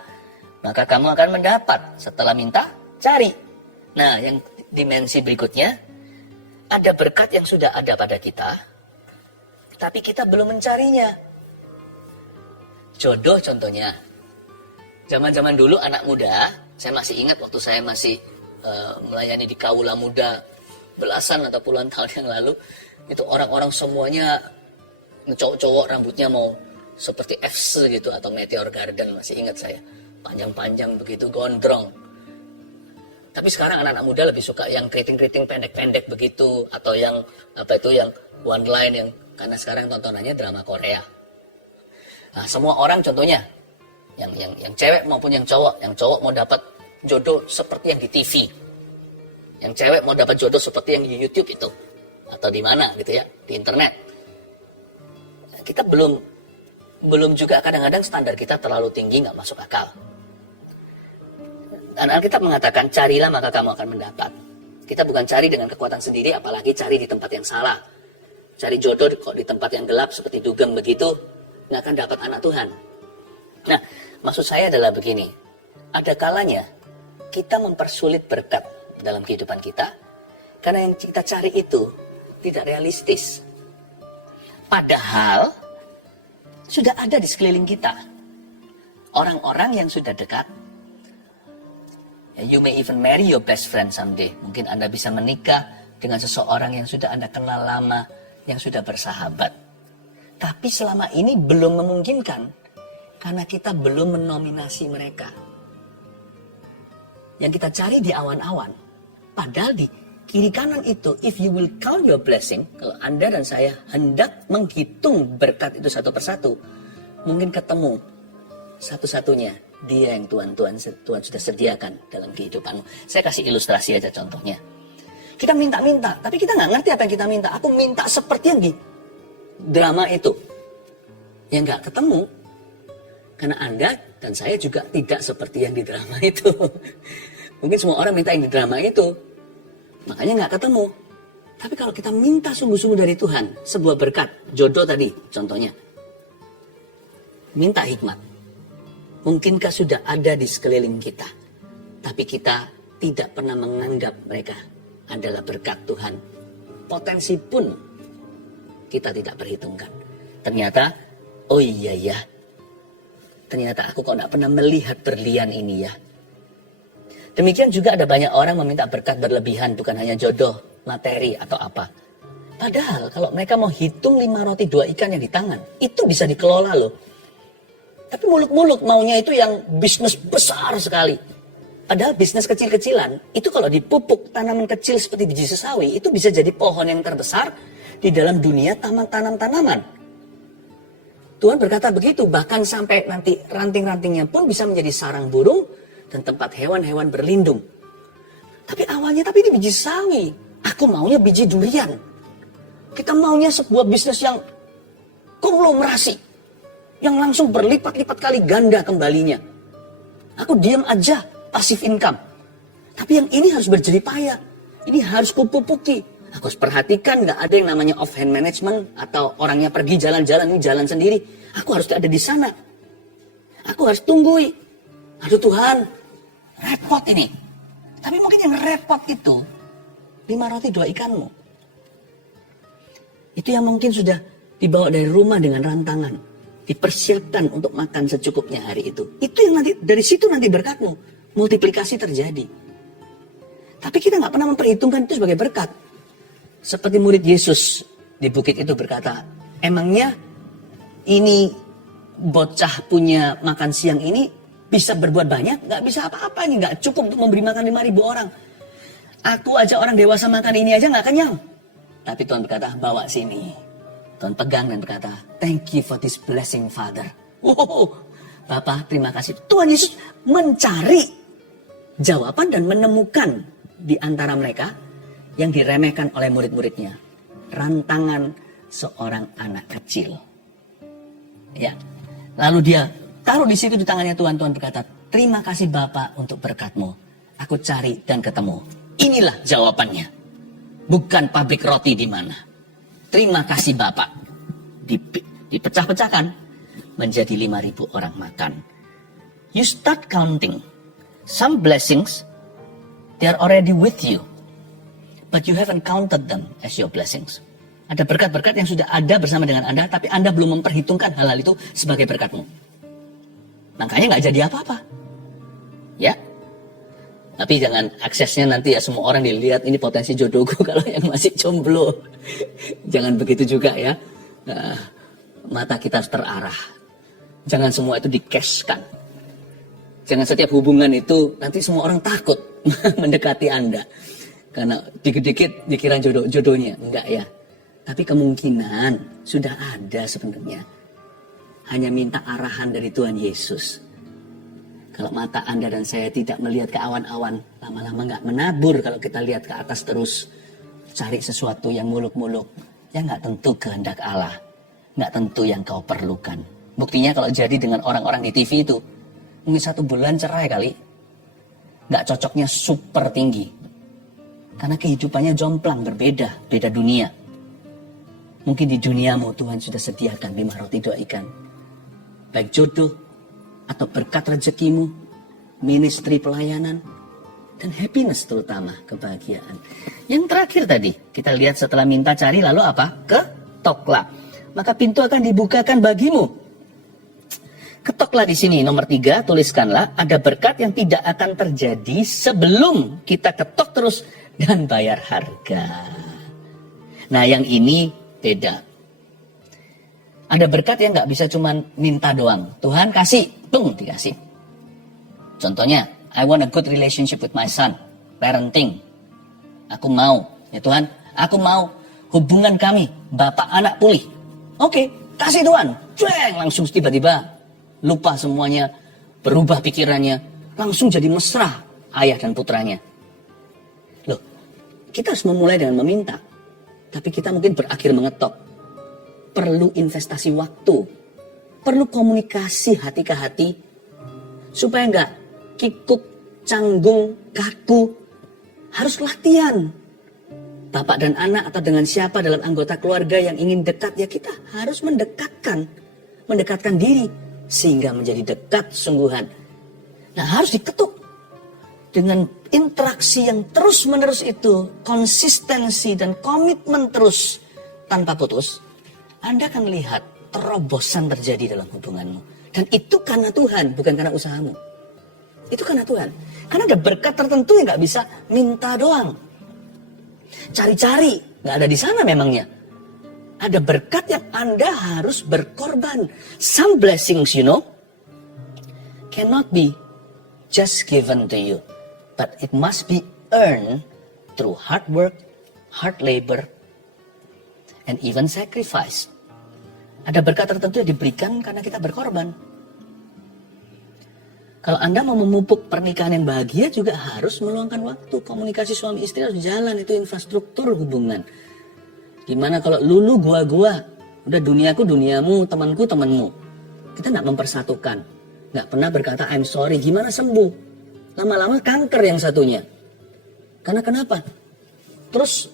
maka kamu akan mendapat. Setelah minta, cari. Nah, yang dimensi berikutnya, ada berkat yang sudah ada pada kita, tapi kita belum mencarinya. Jodoh contohnya. Zaman-zaman dulu anak muda, saya masih ingat waktu saya masih melayani di Kaula Muda belasan atau puluhan tahun yang lalu, itu orang-orang semuanya cowok-cowok rambutnya mau seperti FC gitu atau Meteor Garden, masih ingat saya. Panjang-panjang begitu, gondrong. Tapi sekarang anak-anak muda lebih suka yang keriting-keriting pendek-pendek begitu, atau yang yang one line, yang karena sekarang tontonannya drama Korea. Nah, semua orang contohnya yang cewek maupun yang cowok mau dapat jodoh seperti yang di TV. Yang cewek mau dapat jodoh seperti yang di YouTube itu, atau di mana gitu ya, di internet. Kita belum juga, kadang-kadang standar kita terlalu tinggi, nggak masuk akal. Dan Alkitab mengatakan, carilah maka kamu akan mendapat. Kita bukan cari dengan kekuatan sendiri, apalagi cari di tempat yang salah. Cari jodoh kok di tempat yang gelap seperti dugem begitu, nggak akan dapat anak Tuhan. Nah, maksud saya adalah begini. Ada kalanya kita mempersulit berkat dalam kehidupan kita, karena yang kita cari itu tidak realistis. Padahal sudah ada di sekeliling kita orang-orang yang sudah dekat, You may even marry your best friend someday. Mungkin Anda bisa menikah dengan seseorang yang sudah Anda kenal lama, yang sudah bersahabat. Tapi selama ini belum memungkinkan, karena kita belum menominasi mereka. Yang kita cari di awan-awan. Padahal di kiri kanan itu, if you will count your blessing, kalau Anda dan saya hendak menghitung berkat itu satu persatu, mungkin ketemu satu-satunya dia yang Tuhan sudah sediakan dalam kehidupanmu. Saya kasih ilustrasi aja contohnya. Kita minta-minta, tapi kita nggak ngerti apa yang kita minta. Aku minta seperti yang di drama itu. Yang nggak ketemu. Karena Anda dan saya juga tidak seperti yang di drama itu. Mungkin semua orang minta yang di drama itu. Makanya nggak ketemu. Tapi kalau kita minta sungguh-sungguh dari Tuhan, sebuah berkat, jodoh tadi contohnya. Minta hikmat. Mungkinkah sudah ada di sekeliling kita, tapi kita tidak pernah menganggap mereka adalah berkat Tuhan. Potensi pun kita tidak perhitungkan. Ternyata, oh iya ya, ternyata aku kok tidak pernah melihat berlian ini ya. Demikian juga ada banyak orang meminta berkat berlebihan, bukan hanya jodoh, materi atau apa. Padahal kalau mereka mau hitung 5 roti 2 ikan yang di tangan, itu bisa dikelola loh. Tapi muluk-muluk maunya itu yang bisnis besar sekali. Padahal bisnis kecil-kecilan, itu kalau dipupuk tanaman kecil seperti biji sesawi, itu bisa jadi pohon yang terbesar di dalam dunia tanam tanaman. Tuhan berkata begitu, bahkan sampai nanti ranting-rantingnya pun bisa menjadi sarang burung dan tempat hewan-hewan berlindung. Tapi awalnya, ini biji sesawi. Aku maunya biji durian. Kita maunya sebuah bisnis yang konglomerasi. Yang langsung berlipat-lipat kali ganda kembalinya. Aku diam aja, passive income. Tapi yang ini harus berjerih payah. Ini harus kupupuki. Aku harus perhatikan gak ada yang namanya off-hand management. Atau orangnya pergi jalan-jalan, ini jalan sendiri. Aku harus ada di sana. Aku harus tunggui. Aduh Tuhan, repot ini. Tapi mungkin yang repot itu 5 roti 2 ikanmu. Itu yang mungkin sudah dibawa dari rumah dengan rantangan. Dipersiapkan untuk makan secukupnya hari itu. Itu yang nanti, dari situ nanti berkatmu. Multiplikasi terjadi. Tapi kita nggak pernah memperhitungkan itu sebagai berkat. Seperti murid Yesus di bukit itu berkata, emangnya ini bocah punya makan siang ini bisa berbuat banyak? Nggak bisa apa-apa, ini nggak cukup untuk memberi makan 5.000 orang. Aku aja orang dewasa makan ini aja nggak kenyang. Tapi Tuhan berkata, bawa sini. Tuhan pegang dan berkata, thank you for this blessing, Father. Wow, Bapak terima kasih. Tuhan Yesus mencari jawaban dan menemukan di antara mereka yang diremehkan oleh murid-muridnya. Rantangan seorang anak kecil. Ya, lalu dia taruh di situ di tangannya Tuhan. Tuhan berkata, terima kasih Bapak untuk berkat-Mu. Aku cari dan ketemu. Inilah jawabannya. Bukan pabrik roti di mana. Terima kasih Bapak. Dipecah-pecahkan menjadi 5.000 orang makan. You start counting. Some blessings, they are already with you. But you haven't counted them as your blessings. Ada berkat-berkat yang sudah ada bersama dengan Anda, tapi Anda belum memperhitungkan hal-hal itu sebagai berkatmu. Makanya nggak jadi apa-apa. Ya. Tapi jangan aksesnya nanti ya semua orang dilihat ini potensi jodohku kalau yang masih jomblo. Jangan begitu juga ya. Mata kita harus terarah. Jangan semua itu di-cashkan. Jangan setiap hubungan itu nanti semua orang takut mendekati Anda. Karena dikit-dikit dikira jodohnya. Enggak ya. Tapi kemungkinan sudah ada sebenarnya. Hanya minta arahan dari Tuhan Yesus. Kalau mata Anda dan saya tidak melihat ke awan-awan, lama-lama nggak menabur kalau kita lihat ke atas terus. Cari sesuatu yang muluk-muluk. Ya nggak tentu kehendak Allah. Nggak tentu yang kau perlukan. Buktinya kalau jadi dengan orang-orang di TV itu, mungkin 1 bulan cerai kali. Nggak cocoknya super tinggi. Karena kehidupannya jomplang, berbeda, beda dunia. Mungkin di duniamu Tuhan sudah sediakan 5 roti 2 ikan. Baik jodoh, atau berkat rezekimu, ministry pelayanan, dan happiness terutama, kebahagiaan. Yang terakhir tadi, kita lihat setelah minta cari lalu apa? Ketoklah. Maka pintu akan dibukakan bagimu. Ketoklah di sini nomor 3, tuliskanlah ada berkat yang tidak akan terjadi sebelum kita ketok terus dan bayar harga. Nah yang ini beda. Ada berkat yang nggak bisa cuman minta doang. Tuhan kasih, bung dikasih. Contohnya, I want a good relationship with my son, parenting. Aku mau, ya Tuhan, aku mau hubungan kami, bapak anak pulih. Oke, kasih Tuhan. Cueng, langsung tiba-tiba lupa semuanya, berubah pikirannya, langsung jadi mesra ayah dan putranya. Loh, kita harus memulai dengan meminta, tapi kita mungkin berakhir mengetok. Perlu investasi waktu, perlu komunikasi hati ke hati, supaya nggak kikuk, canggung, kaku. Harus latihan. Bapak dan anak atau dengan siapa dalam anggota keluarga yang ingin dekat, ya kita harus mendekatkan diri sehingga menjadi dekat sungguhan. Nah harus diketuk dengan interaksi yang terus menerus itu, konsistensi dan komitmen terus tanpa putus. Anda akan lihat terobosan terjadi dalam hubunganmu. Dan itu karena Tuhan, bukan karena usahamu. Itu karena Tuhan. Karena ada berkat tertentu yang gak bisa minta doang. Cari-cari, gak ada di sana memangnya. Ada berkat yang Anda harus berkorban. Some blessings, cannot be just given to you. But it must be earned through hard work, hard labor, and even sacrifice. Ada berkat tertentu yang diberikan karena kita berkorban. Kalau Anda mau memupuk pernikahan yang bahagia juga harus meluangkan waktu. Komunikasi suami istri harus jalan, itu infrastruktur hubungan. Gimana kalau lulu gua, udah duniaku duniamu, temanku temanmu. Kita gak mempersatukan. Gak pernah berkata I'm sorry, gimana sembuh? Lama-lama kanker yang satunya. Karena kenapa? Terus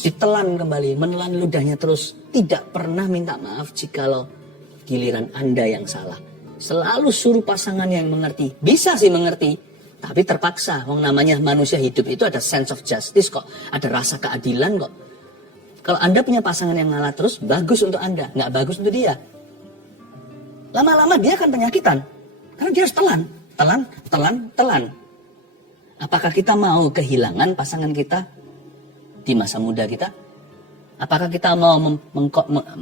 ditelan kembali, menelan ludahnya terus. Tidak pernah minta maaf jikalau giliran Anda yang salah. Selalu suruh pasangan yang mengerti. Bisa sih mengerti, tapi terpaksa. Wong namanya manusia hidup itu ada sense of justice kok. Ada rasa keadilan kok. Kalau Anda punya pasangan yang ngalah terus, bagus untuk Anda. Nggak bagus untuk dia. Lama-lama dia akan penyakitan. Karena dia harus telan. Apakah kita mau kehilangan pasangan kita di masa muda kita? Apakah kita mau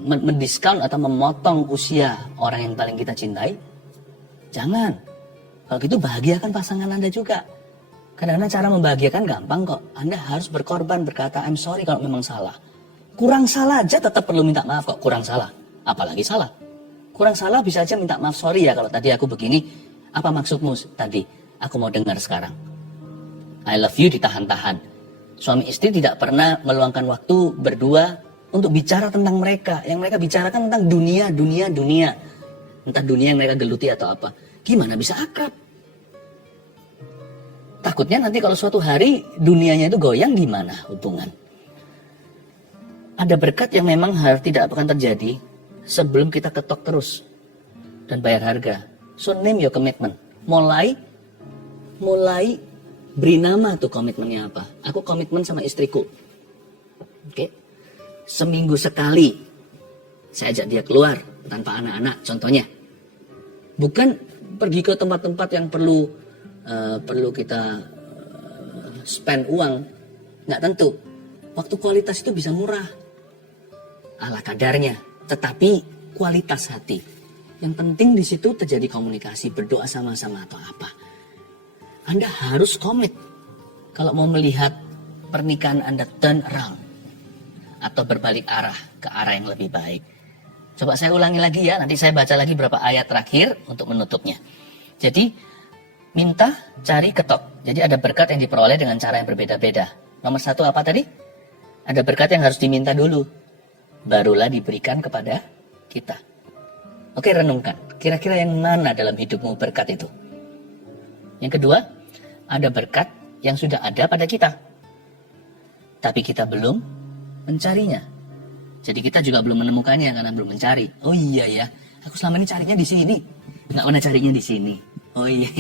mendiskon atau memotong usia orang yang paling kita cintai? Jangan. Kalau gitu bahagiakan pasangan Anda juga. Kadang-kadang cara membahagiakan gampang kok. Anda harus berkorban, berkata I'm sorry kalau memang salah. Kurang salah aja tetap perlu minta maaf kok. Kurang salah. Apalagi salah. Kurang salah bisa aja minta maaf. Sorry ya kalau tadi aku begini. Apa maksudmu tadi? Aku mau dengar sekarang. I love you ditahan-tahan. Suami istri tidak pernah meluangkan waktu berdua untuk bicara tentang mereka. Yang mereka bicarakan tentang dunia. Entah dunia yang mereka geluti atau apa. Gimana bisa akrab? Takutnya nanti kalau suatu hari dunianya itu goyang, gimana hubungan? Ada berkat yang memang tidak akan terjadi sebelum kita ketok terus dan bayar harga. So name your commitment. Mulai beri nama tuh komitmennya apa. Aku komitmen sama istriku. Oke. Seminggu sekali saya ajak dia keluar tanpa anak-anak contohnya. Bukan pergi ke tempat-tempat yang perlu kita spend uang. Nggak tentu. Waktu kualitas itu bisa murah. Ala kadarnya. Tetapi kualitas hati. Yang penting di situ terjadi komunikasi, berdoa sama-sama atau apa. Anda harus komit kalau mau melihat pernikahan Anda turn around atau berbalik arah ke arah yang lebih baik. Coba saya ulangi lagi ya, nanti saya baca lagi beberapa ayat terakhir untuk menutupnya. Jadi, minta, cari, ketok. Jadi ada berkat yang diperoleh dengan cara yang berbeda-beda. Nomor 1 apa tadi? Ada berkat yang harus diminta dulu, barulah diberikan kepada kita. Oke, renungkan. Kira-kira yang mana dalam hidupmu berkat itu? Yang kedua, ada berkat yang sudah ada pada kita, tapi kita belum mencarinya. Jadi kita juga belum menemukannya karena belum mencari. Oh iya ya, aku selama ini carinya di sini, nggak pernah carinya di sini. Oh iya,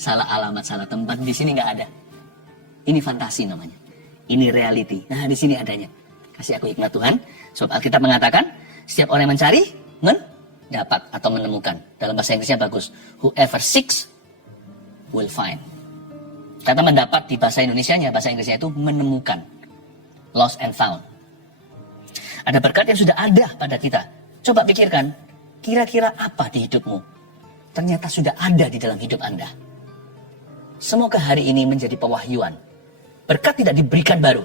salah alamat, salah tempat, di sini nggak ada. Ini fantasi namanya. Ini reality. Nah di sini adanya. Kasih aku hikmat Tuhan. Sebab Alkitab mengatakan, setiap orang yang mencari, dapat atau menemukan. Dalam bahasa Inggrisnya bagus. Whoever seeks will find. Kata mendapat di bahasa Indonesianya, bahasa Inggrisnya itu menemukan. Lost and found. Ada berkat yang sudah ada pada kita. Coba pikirkan, kira-kira apa di hidupmu? Ternyata sudah ada di dalam hidup Anda. Semoga hari ini menjadi pewahyuan. Berkat tidak diberikan baru.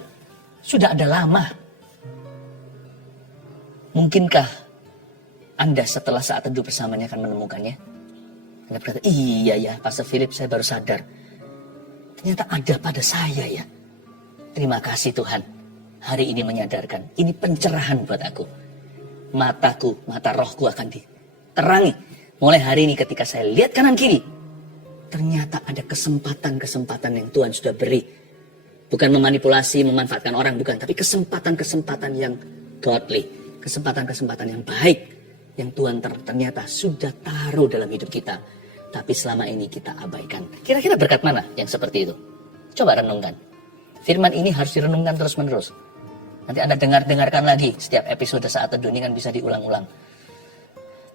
Sudah ada lama. Mungkinkah Anda setelah saat teduh bersamanya akan menemukannya? Anda berkata, iya ya Pastor Philip, saya baru sadar. Ternyata ada pada saya ya. Terima kasih Tuhan. Hari ini menyadarkan. Ini pencerahan buat aku. Mataku, mata rohku akan diterangi. Mulai hari ini ketika saya lihat kanan kiri. Ternyata ada kesempatan-kesempatan yang Tuhan sudah beri. Bukan memanipulasi, memanfaatkan orang, bukan. Tapi kesempatan-kesempatan yang godly. Kesempatan-kesempatan yang baik. Yang Tuhan ternyata sudah taruh dalam hidup kita. Tapi selama ini kita abaikan. Kira-kira berkat mana yang seperti itu? Coba renungkan. Firman ini harus direnungkan terus-menerus. Nanti Anda dengarkan lagi. Setiap episode saat teduh ini kan bisa diulang-ulang.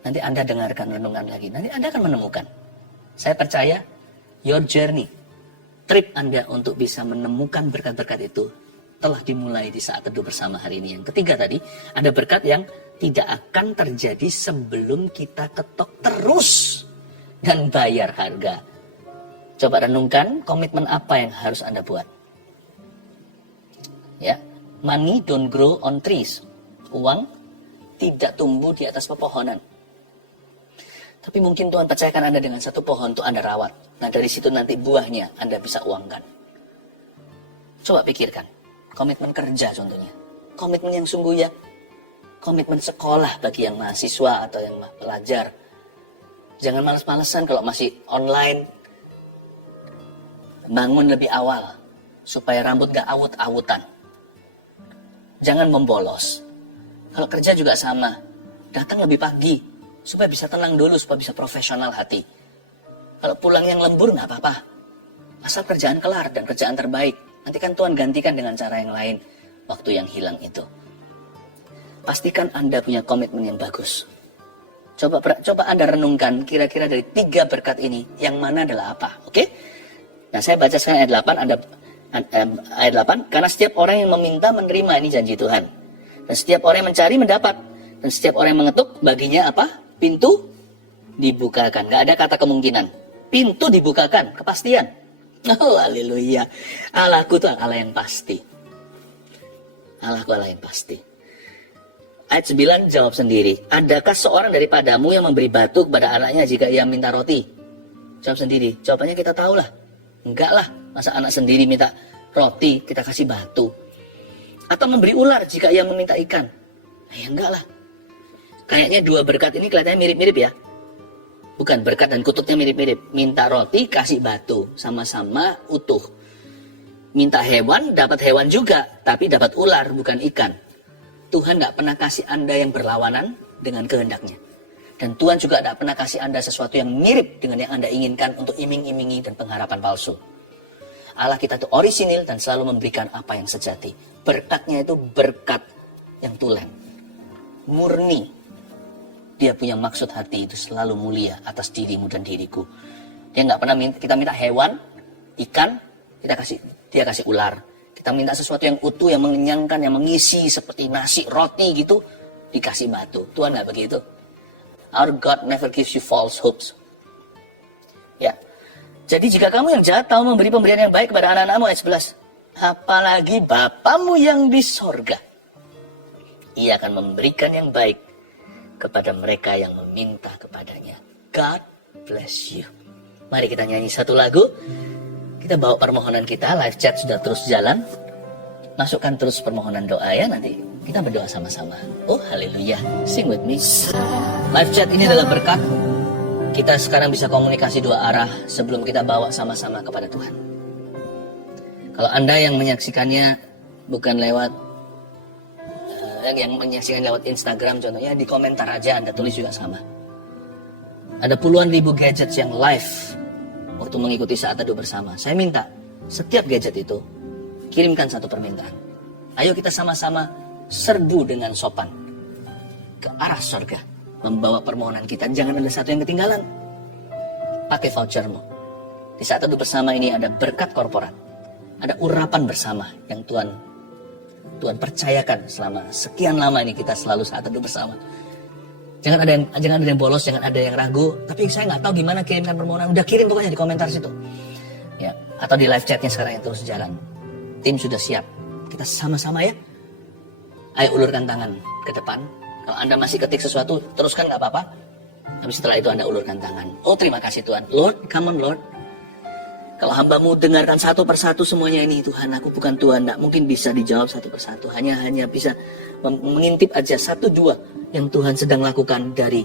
Nanti Anda dengarkan renungan lagi. Nanti Anda akan menemukan. Saya percaya your journey, trip Anda untuk bisa menemukan berkat-berkat itu telah dimulai di saat teduh bersama hari ini. Yang ketiga tadi, ada berkat yang tidak akan terjadi sebelum kita ketok terus dan bayar harga. Coba renungkan komitmen apa yang harus Anda buat. Ya, money don't grow on trees. Uang tidak tumbuh di atas pepohonan. Tapi mungkin Tuhan percayakan Anda dengan satu pohon untuk Anda rawat. Nah dari situ nanti buahnya Anda bisa uangkan. Coba pikirkan. Komitmen kerja contohnya. Komitmen yang sungguh ya. Komitmen sekolah bagi yang mahasiswa atau yang pelajar. Jangan malas-malesan kalau masih online. Bangun lebih awal. Supaya rambut gak awut-awutan. Jangan membolos. Kalau kerja juga sama. Datang lebih pagi. Supaya bisa tenang dulu, supaya bisa profesional hati. Kalau pulang yang lembur gak apa-apa. Asal kerjaan kelar dan kerjaan terbaik. Nanti kan Tuhan gantikan dengan cara yang lain. Waktu yang hilang itu. Pastikan Anda punya komitmen yang bagus. Coba Anda renungkan kira-kira dari 3 berkat ini. Yang mana adalah apa? Oke? Nah saya baca sekarang ayat 8. Ayat 8. Karena setiap orang yang meminta menerima, ini janji Tuhan. Dan setiap orang yang mencari mendapat. Dan setiap orang yang mengetuk baginya apa? Pintu dibukakan. Gak ada kata kemungkinan. Pintu dibukakan. Kepastian. Oh haleluya. Allahku itu Allah yang pasti. Allahku Allah yang pasti. Ayat 9 jawab sendiri. Adakah seorang daripadamu yang memberi batu kepada anaknya jika ia minta roti? Jawab sendiri. Jawabannya kita tahu lah. Enggak lah. Masa anak sendiri minta roti kita kasih batu. Atau memberi ular jika ia meminta ikan? Ya enggak lah. Kayaknya 2 berkat ini kelihatannya mirip-mirip ya. Bukan, berkat dan kututnya mirip-mirip. Minta roti, kasih batu. Sama-sama utuh. Minta hewan, dapat hewan juga. Tapi dapat ular, bukan ikan. Tuhan tidak pernah kasih Anda yang berlawanan dengan kehendaknya. Dan Tuhan juga tidak pernah kasih Anda sesuatu yang mirip dengan yang Anda inginkan untuk iming-imingi dan pengharapan palsu. Allah kita itu orisinil dan selalu memberikan apa yang sejati. Berkatnya itu berkat yang tulen. Murni. Dia punya maksud hati itu selalu mulia atas dirimu dan diriku. Dia nggak pernah kita minta hewan, ikan, dia kasih ular. Kita minta sesuatu yang utuh, yang mengenyangkan, yang mengisi seperti nasi, roti gitu, dikasih batu. Tuhan nggak begitu. Our God never gives you false hopes. Ya. Jadi jika kamu yang jahat tahu memberi pemberian yang baik kepada anak-anakmu, ayat 11. Apalagi Bapamu yang di sorga. Ia akan memberikan yang baik kepada mereka yang meminta kepadanya. God bless you. Mari kita nyanyi satu lagu. Kita bawa permohonan kita. Live chat sudah terus jalan. Masukkan terus permohonan doa ya. Nanti kita berdoa sama-sama. Oh haleluya. Sing with me. Live chat ini adalah berkat. Kita sekarang bisa komunikasi 2 arah sebelum kita bawa sama-sama kepada Tuhan. Kalau Anda yang menyaksikannya bukan lewat yang menyaksikan lewat Instagram contohnya, di komentar aja Anda tulis juga sama. Ada puluhan ribu gadgets yang live waktu mengikuti saat teduh bersama. Saya minta setiap gadget itu kirimkan satu permintaan. Ayo kita sama-sama serbu dengan sopan ke arah surga. membawa permohonan kita. Jangan ada satu yang ketinggalan. Pakai vouchermu. Di saat teduh bersama ini ada berkat korporat. Ada urapan bersama yang Tuhan percayakan selama sekian lama ini kita selalu saat teduh bersama. Jangan ada yang bolos, jangan ada yang ragu. Tapi saya nggak tahu gimana kirimkan permohonan. Udah kirim pokoknya di komentar situ. Ya, atau di live chatnya sekarang yang terus jalan. Tim sudah siap. Kita sama-sama ya. Ayo ulurkan tangan ke depan. Kalau Anda masih ketik sesuatu, teruskan nggak apa-apa. Tapi setelah itu Anda ulurkan tangan. Oh, terima kasih Tuhan. Lord, come on Lord. Kalau hamba-Mu dengarkan satu persatu semuanya ini, Tuhan, aku bukan Tuhan. Nggak mungkin bisa dijawab satu persatu. Hanya bisa mengintip aja satu dua yang Tuhan sedang lakukan dari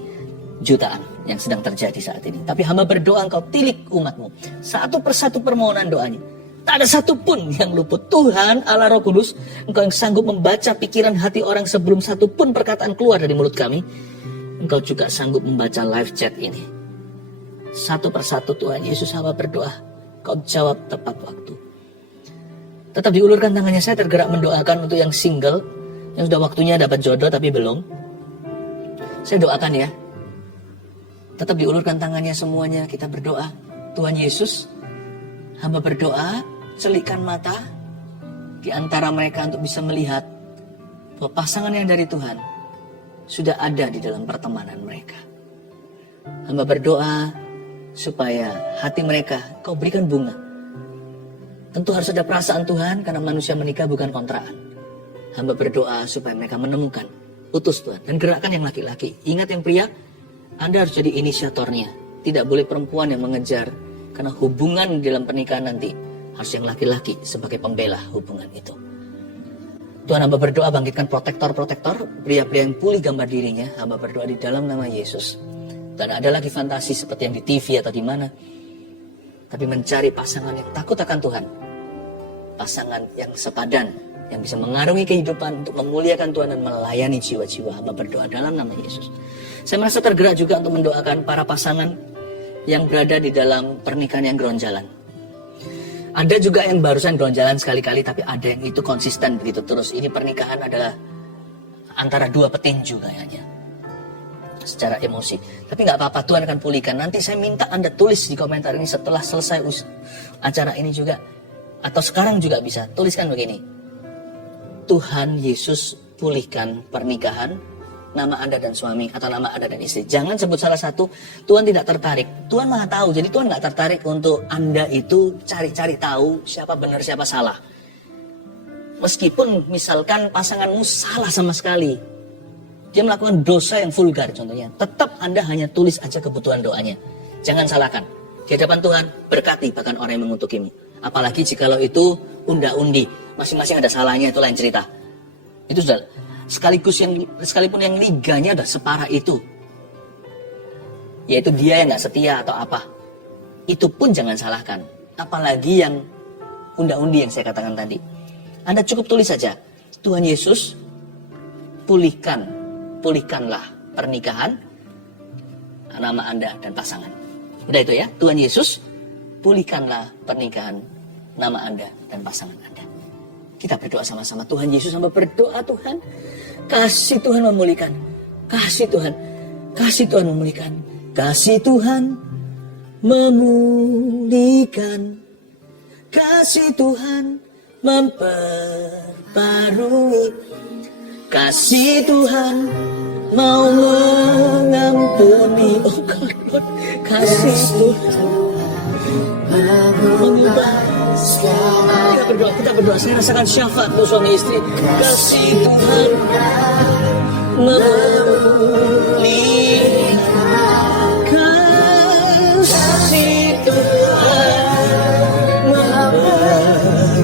jutaan yang sedang terjadi saat ini. Tapi hamba berdoa Engkau tilik umat-Mu. Satu persatu permohonan doanya. Tak ada satupun yang luput. Tuhan Allah Roh Kudus, Engkau yang sanggup membaca pikiran hati orang sebelum satupun perkataan keluar dari mulut kami. Engkau juga sanggup membaca live chat ini. Satu persatu Tuhan Yesus hamba berdoa, Kau jawab tepat waktu. Tetap diulurkan tangannya. Saya tergerak mendoakan untuk yang single, yang sudah waktunya dapat jodoh tapi belum. Saya doakan ya. Tetap diulurkan tangannya semuanya. Kita berdoa. Tuhan Yesus, hamba berdoa, celikkan mata di antara mereka untuk bisa melihat bahwa pasangan yang dari Tuhan sudah ada di dalam pertemanan mereka. Hamba berdoa supaya hati mereka Kau berikan bunga. Tentu harus ada perasaan Tuhan, karena manusia menikah bukan kontraan. Hamba berdoa supaya mereka menemukan, utus Tuhan, dan gerakan yang laki-laki. Ingat yang pria, Anda harus jadi inisiatornya. Tidak boleh perempuan yang mengejar, karena hubungan dalam pernikahan nanti harus yang laki-laki sebagai pembela hubungan itu. Tuhan, hamba berdoa bangkitkan protektor-protektor, pria-pria yang pulih gambar dirinya. Hamba berdoa di dalam nama Yesus. Dan ada lagi fantasi seperti yang di TV atau di mana. Tapi mencari pasangan yang takut akan Tuhan. Pasangan yang sepadan, yang bisa mengarungi kehidupan untuk memuliakan Tuhan dan melayani jiwa-jiwa. Hamba berdoa dalam nama Yesus. Saya merasa tergerak juga untuk mendoakan para pasangan yang berada di dalam pernikahan yang geronjalan. Ada juga yang barusan geronjalan sekali-kali, tapi ada yang itu konsisten begitu terus. Ini pernikahan adalah antara dua petinju kayaknya. Secara emosi. Tapi nggak apa-apa, Tuhan akan pulihkan. Nanti saya minta Anda tulis di komentar ini setelah selesai acara ini juga. Atau sekarang juga bisa. Tuliskan begini. Tuhan Yesus pulihkan pernikahan nama Anda dan suami atau nama Anda dan istri. Jangan sebut salah satu. Tuhan tidak tertarik. Tuhan Maha tahu. Jadi Tuhan nggak tertarik untuk Anda itu cari-cari tahu siapa benar siapa salah. Meskipun misalkan pasanganmu salah sama sekali. Dia melakukan dosa yang vulgar contohnya. Tetap Anda hanya tulis aja kebutuhan doanya. Jangan salahkan. Di hadapan Tuhan berkati bahkan orang yang mengutukimu. Apalagi jikalau itu unda-undi. Masing-masing ada salahnya, itu lain cerita. Itu sudah sekalipun yang liganya udah separah itu. Yaitu dia yang gak setia atau apa. Itu pun jangan salahkan. Apalagi yang unda-undi yang saya katakan tadi. Anda cukup tulis saja. Tuhan Yesus pulihkanlah pernikahan nama Anda dan pasangan. Udah itu ya. Tuhan Yesus pulihkanlah pernikahan nama Anda dan pasangan Anda. Kita berdoa sama-sama. Tuhan Yesus, hamba berdoa Tuhan. Kasih Tuhan memulihkan. Kasih Tuhan memulihkan. Kasih Tuhan memulihkan. Kasih Tuhan memperbarui. Kasih Tuhan mau mengampuni. Oh God, kasih Tuhan mengubah. Kita berdoa. Saya rasakan syafaat untuk suami istri. Kasih Tuhan memulihkan. Kasih Tuhan memperbarui.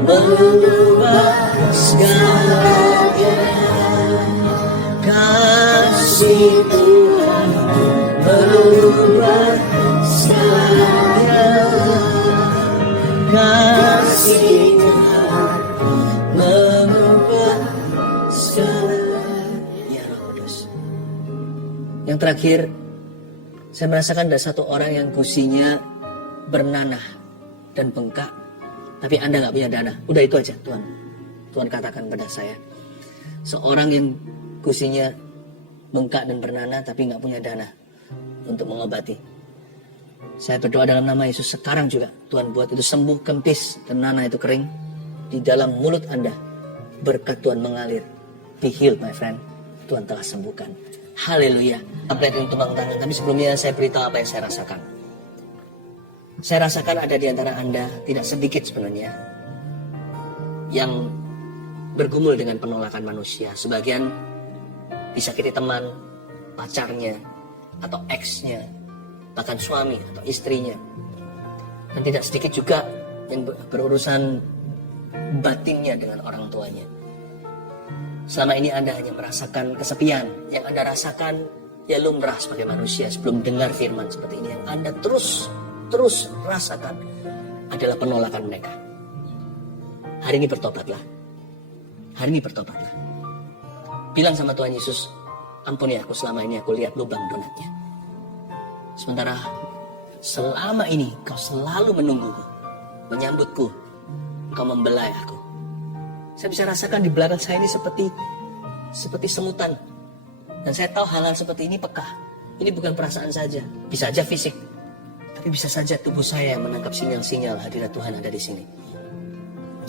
Mengubah segalanya. Kasih Tuhan mengubah segalanya. Kasih Tuhan mengubah segalanya. Ya Roh Kudus. Yang terakhir, Saya merasakan ada satu orang yang gusinya bernanah dan bengkak, tapi Anda nggak punya dana. Udah itu aja Tuhan. Tuhan katakan pada saya. Seorang yang gusinya bengkak dan bernanah tapi nggak punya dana untuk mengobati. Saya berdoa dalam nama Yesus sekarang juga Tuhan buat itu sembuh, kempis dan nanah itu kering. Di dalam mulut Anda berkat Tuhan mengalir. Be healed my friend. Tuhan telah sembuhkan. Haleluya. Tablet yang tumbang tangan. Tapi sebelumnya saya beritahu apa yang saya rasakan. Saya rasakan ada di antara Anda, tidak sedikit sebenarnya, yang bergumul dengan penolakan manusia. Sebagian disakiti teman, pacarnya, atau ex-nya, bahkan suami atau istrinya. Dan tidak sedikit juga yang berurusan batinnya dengan orang tuanya. Selama ini Anda hanya merasakan kesepian. Yang Anda rasakan ya lumrah sebagai manusia sebelum dengar firman seperti ini. Yang Anda terus rasakan adalah penolakan mereka. Hari ini bertobatlah. Hari ini bertobatlah. Bilang sama Tuhan Yesus, ampuni aku, selama ini aku lihat lubang donatnya. Sementara selama ini kau selalu menungguku, menyambutku, kau membelai aku. Saya bisa rasakan di belakang saya ini seperti semutan. Dan saya tahu hal-hal seperti ini peka. Ini bukan perasaan saja, bisa saja fisik. Tapi bisa saja tubuh saya yang menangkap sinyal-sinyal hadirat Tuhan ada di sini.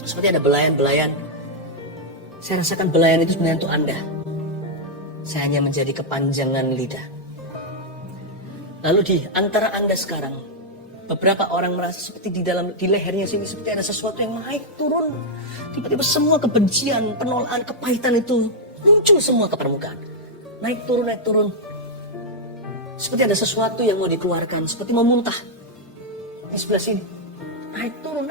Seperti ada belayan-belayan. Saya rasakan belayan itu sebenarnya untuk Anda. Saya hanya menjadi kepanjangan lidah. Lalu di antara Anda sekarang, beberapa orang merasa seperti di lehernya sini seperti ada sesuatu yang naik turun. Tiba-tiba semua kebencian, penolakan, kepahitan itu muncul semua ke permukaan. Naik turun. Seperti ada sesuatu yang mau dikeluarkan, seperti mau muntah. Di sebelah sini. Naik turun.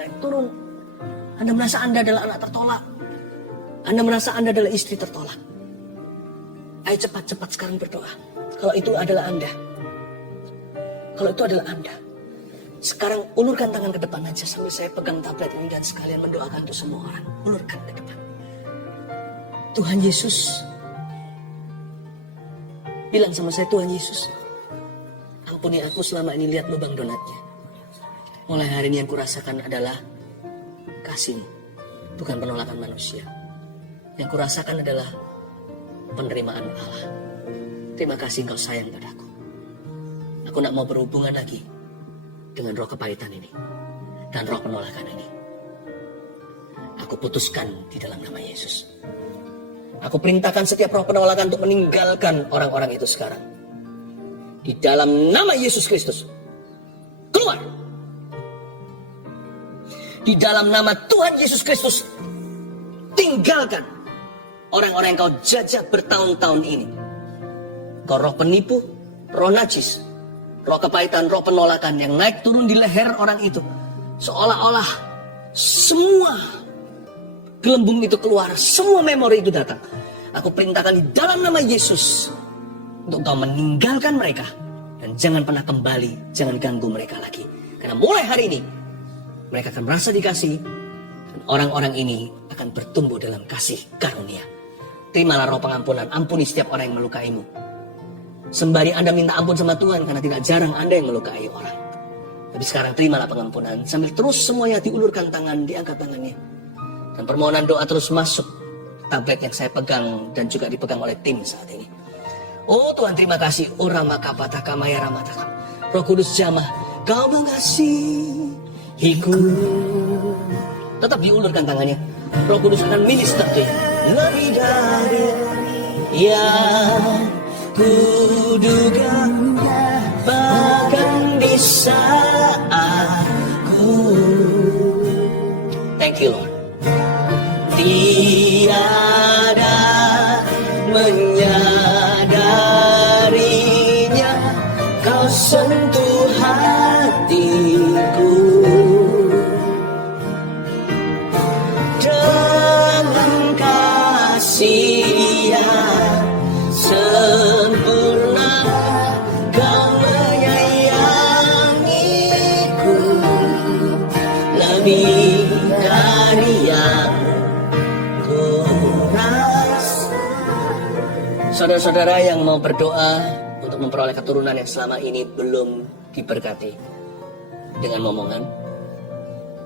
Anda merasa Anda adalah anak tertolak. Anda merasa Anda adalah istri tertolak. Ayo cepat-cepat sekarang berdoa. Kalau itu adalah Anda. Sekarang ulurkan tangan ke depan aja sambil saya pegang tablet ini dan sekalian mendoakan untuk semua orang. Ulurkan ke depan. Tuhan Yesus. Bilang sama saya, Tuhan Yesus, ampuni aku selama ini lihat lubang donatnya. Mulai hari ini yang kurasakan adalah kasih, bukan penolakan manusia. Yang kurasakan adalah penerimaan Allah. Terima kasih Engkau sayang padaku. Aku tidak mau berhubungan lagi dengan roh kepahitan ini dan roh penolakan ini. Aku putuskan di dalam nama Yesus. Aku perintahkan setiap roh penolakan untuk meninggalkan orang-orang itu sekarang. Di dalam nama Yesus Kristus. Keluar. Di dalam nama Tuhan Yesus Kristus. Tinggalkan orang-orang yang kau jajak bertahun-tahun ini. Kau roh penipu, roh najis, roh kepahitan, roh penolakan yang naik turun di leher orang itu. Seolah-olah semua gelembung itu keluar, semua memori itu datang. Aku perintahkan di dalam nama Yesus untuk kau meninggalkan mereka. Dan jangan pernah kembali, jangan ganggu mereka lagi. Karena mulai hari ini, mereka akan merasa dikasih. Dan orang-orang ini akan bertumbuh dalam kasih karunia. Terimalah roh pengampunan, ampuni setiap orang yang melukaimu. Sembari Anda minta ampun sama Tuhan, karena tidak jarang Anda yang melukai orang. Tapi sekarang terimalah pengampunan, sambil terus semuanya diulurkan tangan, diangkat tangannya. Dan permohonan doa terus masuk tablet yang saya pegang dan juga dipegang oleh tim saat ini. Oh Tuhan, terima kasih. Oh Ramakapataka Maya Ramataka. Roh Kudus jamah, kau mengasihiku. Tetap diulurkan tangannya. Roh Kudus akan minister tuh ya. Lebih dari yang kuduga, bahkan di saat ku. Thank you Lord. Tiada menyadarinya, kau sentuh hatiku dengan kasih yang sempurna. Kau menyayangiku lebih dari yang saudara-saudara yang mau berdoa untuk untuk memperoleh keturunan yang selama ini belum diberkati dengan momongan,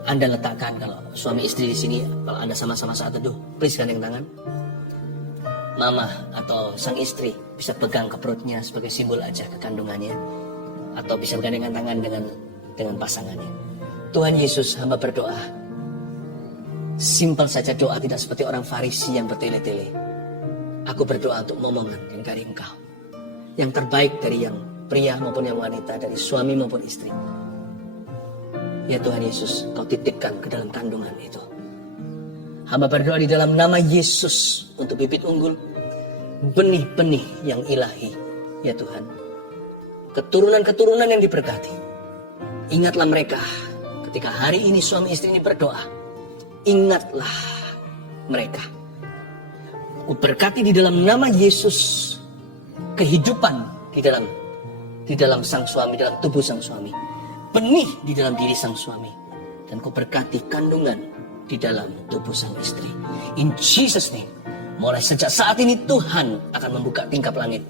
Anda letakkan, kalau suami istri di sini, kalau Anda sama-sama saat teduh, please gandeng tangan. Mama atau sang istri bisa pegang ke perutnya sebagai simbol aja kekandungannya, atau bisa bergandengan tangan dengan pasangannya. Tuhan Yesus, hamba berdoa. Simpel saja doa, tidak seperti orang Farisi yang bertele-tele. Aku berdoa untuk momongan yang dari Engkau, yang terbaik dari yang pria maupun yang wanita, dari suami maupun istri. Ya Tuhan Yesus, Kau titipkan ke dalam kandungan itu. Hamba berdoa di dalam nama Yesus untuk bibit unggul, benih-benih yang ilahi. Ya Tuhan, keturunan-keturunan yang diberkati. Ingatlah mereka ketika hari ini suami istri ini berdoa. Ingatlah mereka. Berkati di dalam nama Yesus kehidupan di dalam sang suami, dalam tubuh sang suami. Benih di dalam diri sang suami. Dan Kau berkati kandungan di dalam tubuh sang istri. In Jesus name, mulai sejak saat ini Tuhan akan membuka tingkap langit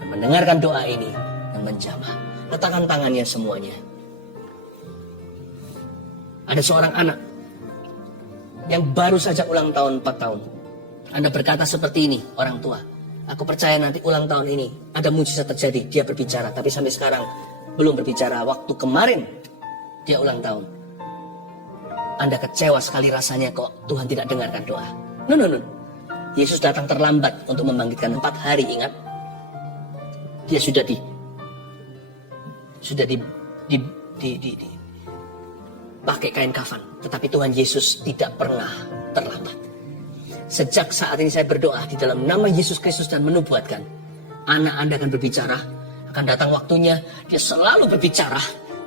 dan mendengarkan doa ini dan menjamah. Letakkan tangannya semuanya. Ada seorang anak yang baru saja ulang tahun 4 tahun. Anda berkata seperti ini, orang tua. Aku percaya nanti ulang tahun ini ada mujizat terjadi. Dia berbicara, tapi sampai sekarang belum berbicara. Waktu kemarin dia ulang tahun. Anda kecewa sekali rasanya kok Tuhan tidak dengarkan doa. No. Yesus datang terlambat untuk membangkitkan 4 hari, ingat. Dia sudah pakai kain kafan. Tetapi Tuhan Yesus tidak pernah terlambat. Sejak saat ini saya berdoa di dalam nama Yesus Kristus dan menubuatkan, anak Anda akan berbicara, akan datang waktunya, dia selalu berbicara.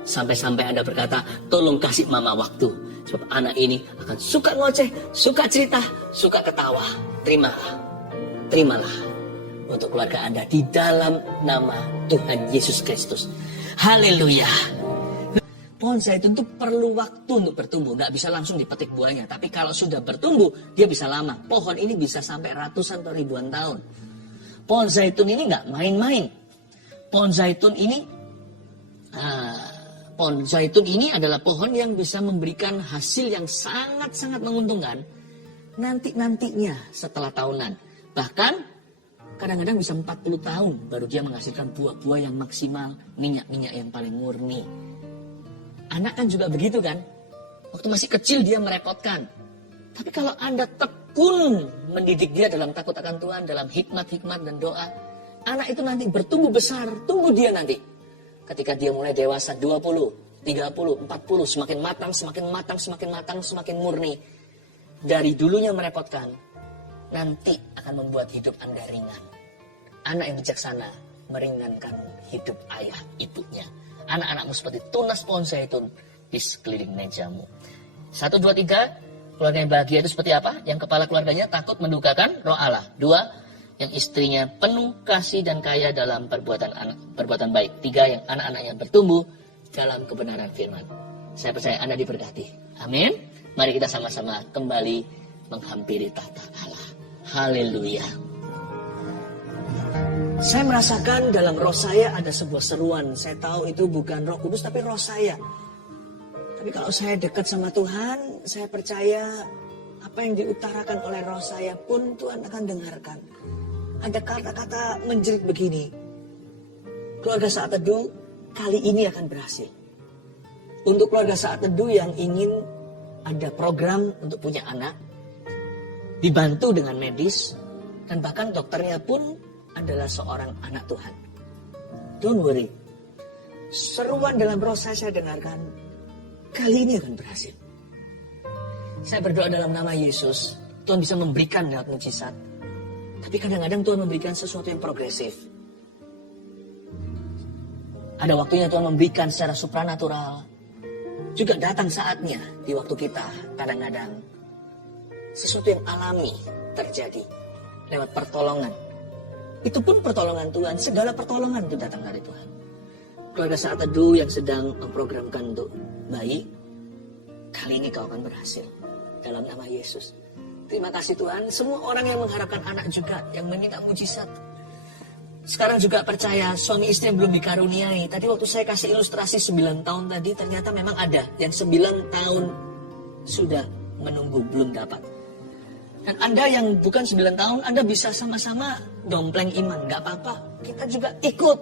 Sampai-sampai Anda berkata, tolong kasih mama waktu. Sebab anak ini akan suka ngoceh, suka cerita, suka ketawa. Terimalah untuk keluarga Anda di dalam nama Tuhan Yesus Kristus. Haleluya. Pohon zaitun itu perlu waktu untuk bertumbuh. Nggak bisa langsung dipetik buahnya. Tapi kalau sudah bertumbuh, dia bisa lama. Pohon ini bisa sampai ratusan atau ribuan tahun. Pohon zaitun ini nggak main-main. Pohon zaitun ini adalah pohon yang bisa memberikan hasil yang sangat-sangat menguntungkan nantinya setelah tahunan. Bahkan kadang-kadang bisa 40 tahun baru dia menghasilkan buah-buah yang maksimal, minyak-minyak yang paling murni. Anak kan juga begitu kan? Waktu masih kecil dia merepotkan. Tapi kalau Anda tekun mendidik dia dalam takut akan Tuhan, dalam hikmat-hikmat dan doa, anak itu nanti bertumbuh besar, tunggu dia nanti. Ketika dia mulai dewasa 20, 30, 40, semakin matang, semakin murni. Dari dulunya merepotkan, nanti akan membuat hidup Anda ringan. Anak yang bijaksana meringankan hidup ayah ibunya. Anak-anakmu seperti tunas pohon zaitun di sekeliling mejamu. 1, 2, 3, keluarga yang bahagia itu seperti apa? Yang kepala keluarganya takut mendukakan roh Allah. 2, yang istrinya penuh kasih dan kaya dalam perbuatan baik. 3, yang anak-anaknya bertumbuh dalam kebenaran firman. Saya percaya Anda diberkati. Amin. Mari kita sama-sama kembali menghampiri tahta Allah. Haleluya. Saya merasakan dalam roh saya ada sebuah seruan. Saya tahu itu bukan Roh Kudus tapi roh saya. Tapi kalau saya dekat sama Tuhan, saya percaya apa yang diutarakan oleh roh saya pun Tuhan akan dengarkan. Ada kata-kata menjerit begini. Keluarga Saat Teduh kali ini akan berhasil. Untuk keluarga Saat Teduh yang ingin ada program untuk punya anak, dibantu dengan medis, dan bahkan dokternya pun adalah seorang anak Tuhan. Don't worry. Seruan dalam roh saya dengarkan. Kali ini akan berhasil. Saya berdoa dalam nama Yesus. Tuhan bisa memberikan lewat mujizat. Tapi kadang-kadang Tuhan memberikan sesuatu yang progresif. Ada waktunya Tuhan memberikan secara supranatural. Juga datang saatnya di waktu kita kadang-kadang sesuatu yang alami terjadi lewat pertolongan. Itu pun pertolongan Tuhan, segala pertolongan itu datang dari Tuhan. Keluarga Saat Teduh yang sedang memprogramkan untuk bayi, kali ini kau akan berhasil dalam nama Yesus. Terima kasih Tuhan. Semua orang yang mengharapkan anak juga, yang meminta mujizat, sekarang juga percaya suami istri yang belum dikaruniai. Tadi waktu saya kasih ilustrasi 9 tahun tadi, ternyata memang ada yang 9 tahun sudah menunggu belum dapat. Dan Anda yang bukan 9 tahun, Anda bisa sama-sama dompleng iman, gak apa-apa. Kita juga ikut.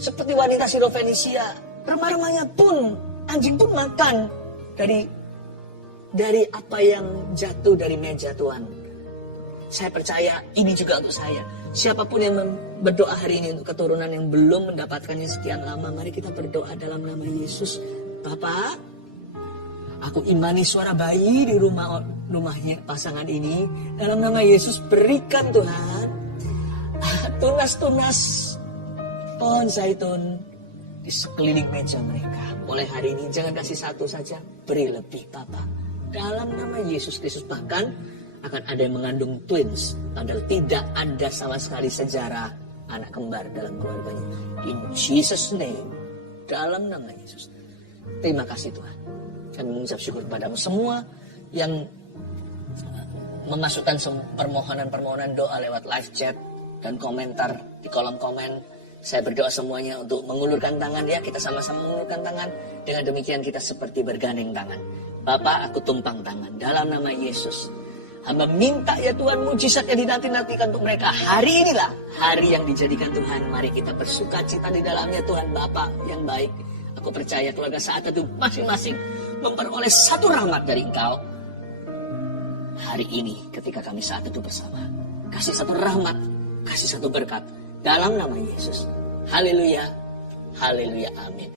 Seperti wanita Sirofenisia, remah-remahnya pun, anjing pun makan dari apa yang jatuh dari meja Tuhan. Saya percaya ini juga untuk saya. Siapapun yang berdoa hari ini untuk keturunan yang belum mendapatkannya sekian lama, mari kita berdoa dalam nama Yesus. Bapak, aku imani suara bayi di rumahnya pasangan ini. Dalam nama Yesus berikan Tuhan tunas-tunas pohon zaitun di sekeliling meja mereka. Mulai hari ini jangan kasih satu saja, beri lebih Bapak. Dalam nama Yesus Kristus, bahkan akan ada yang mengandung twins, padahal tidak ada sama sekali sejarah anak kembar dalam keluarganya. In Jesus name, dalam nama Yesus. Terima kasih Tuhan. Kami mengucap syukur kepadamu semua yang memasukkan permohonan-permohonan doa lewat live chat dan komentar di kolom komen. Saya berdoa semuanya untuk mengulurkan tangan, ya kita sama-sama mengulurkan tangan. Dengan demikian kita seperti bergandeng tangan. Bapak, aku tumpang tangan dalam nama Yesus. Hamba minta ya Tuhan, mujizat yang dinanti-nantikan untuk mereka. Hari inilah hari yang dijadikan Tuhan. Mari kita bersuka cita di dalamnya Tuhan. Bapa yang baik, aku percaya keluarga Saat Teduh masing-masing memperoleh satu rahmat dari Engkau. Hari ini ketika kami Saat Teduh bersama, kasih satu rahmat, kasih satu berkat dalam nama Yesus. Haleluya, haleluya, amin.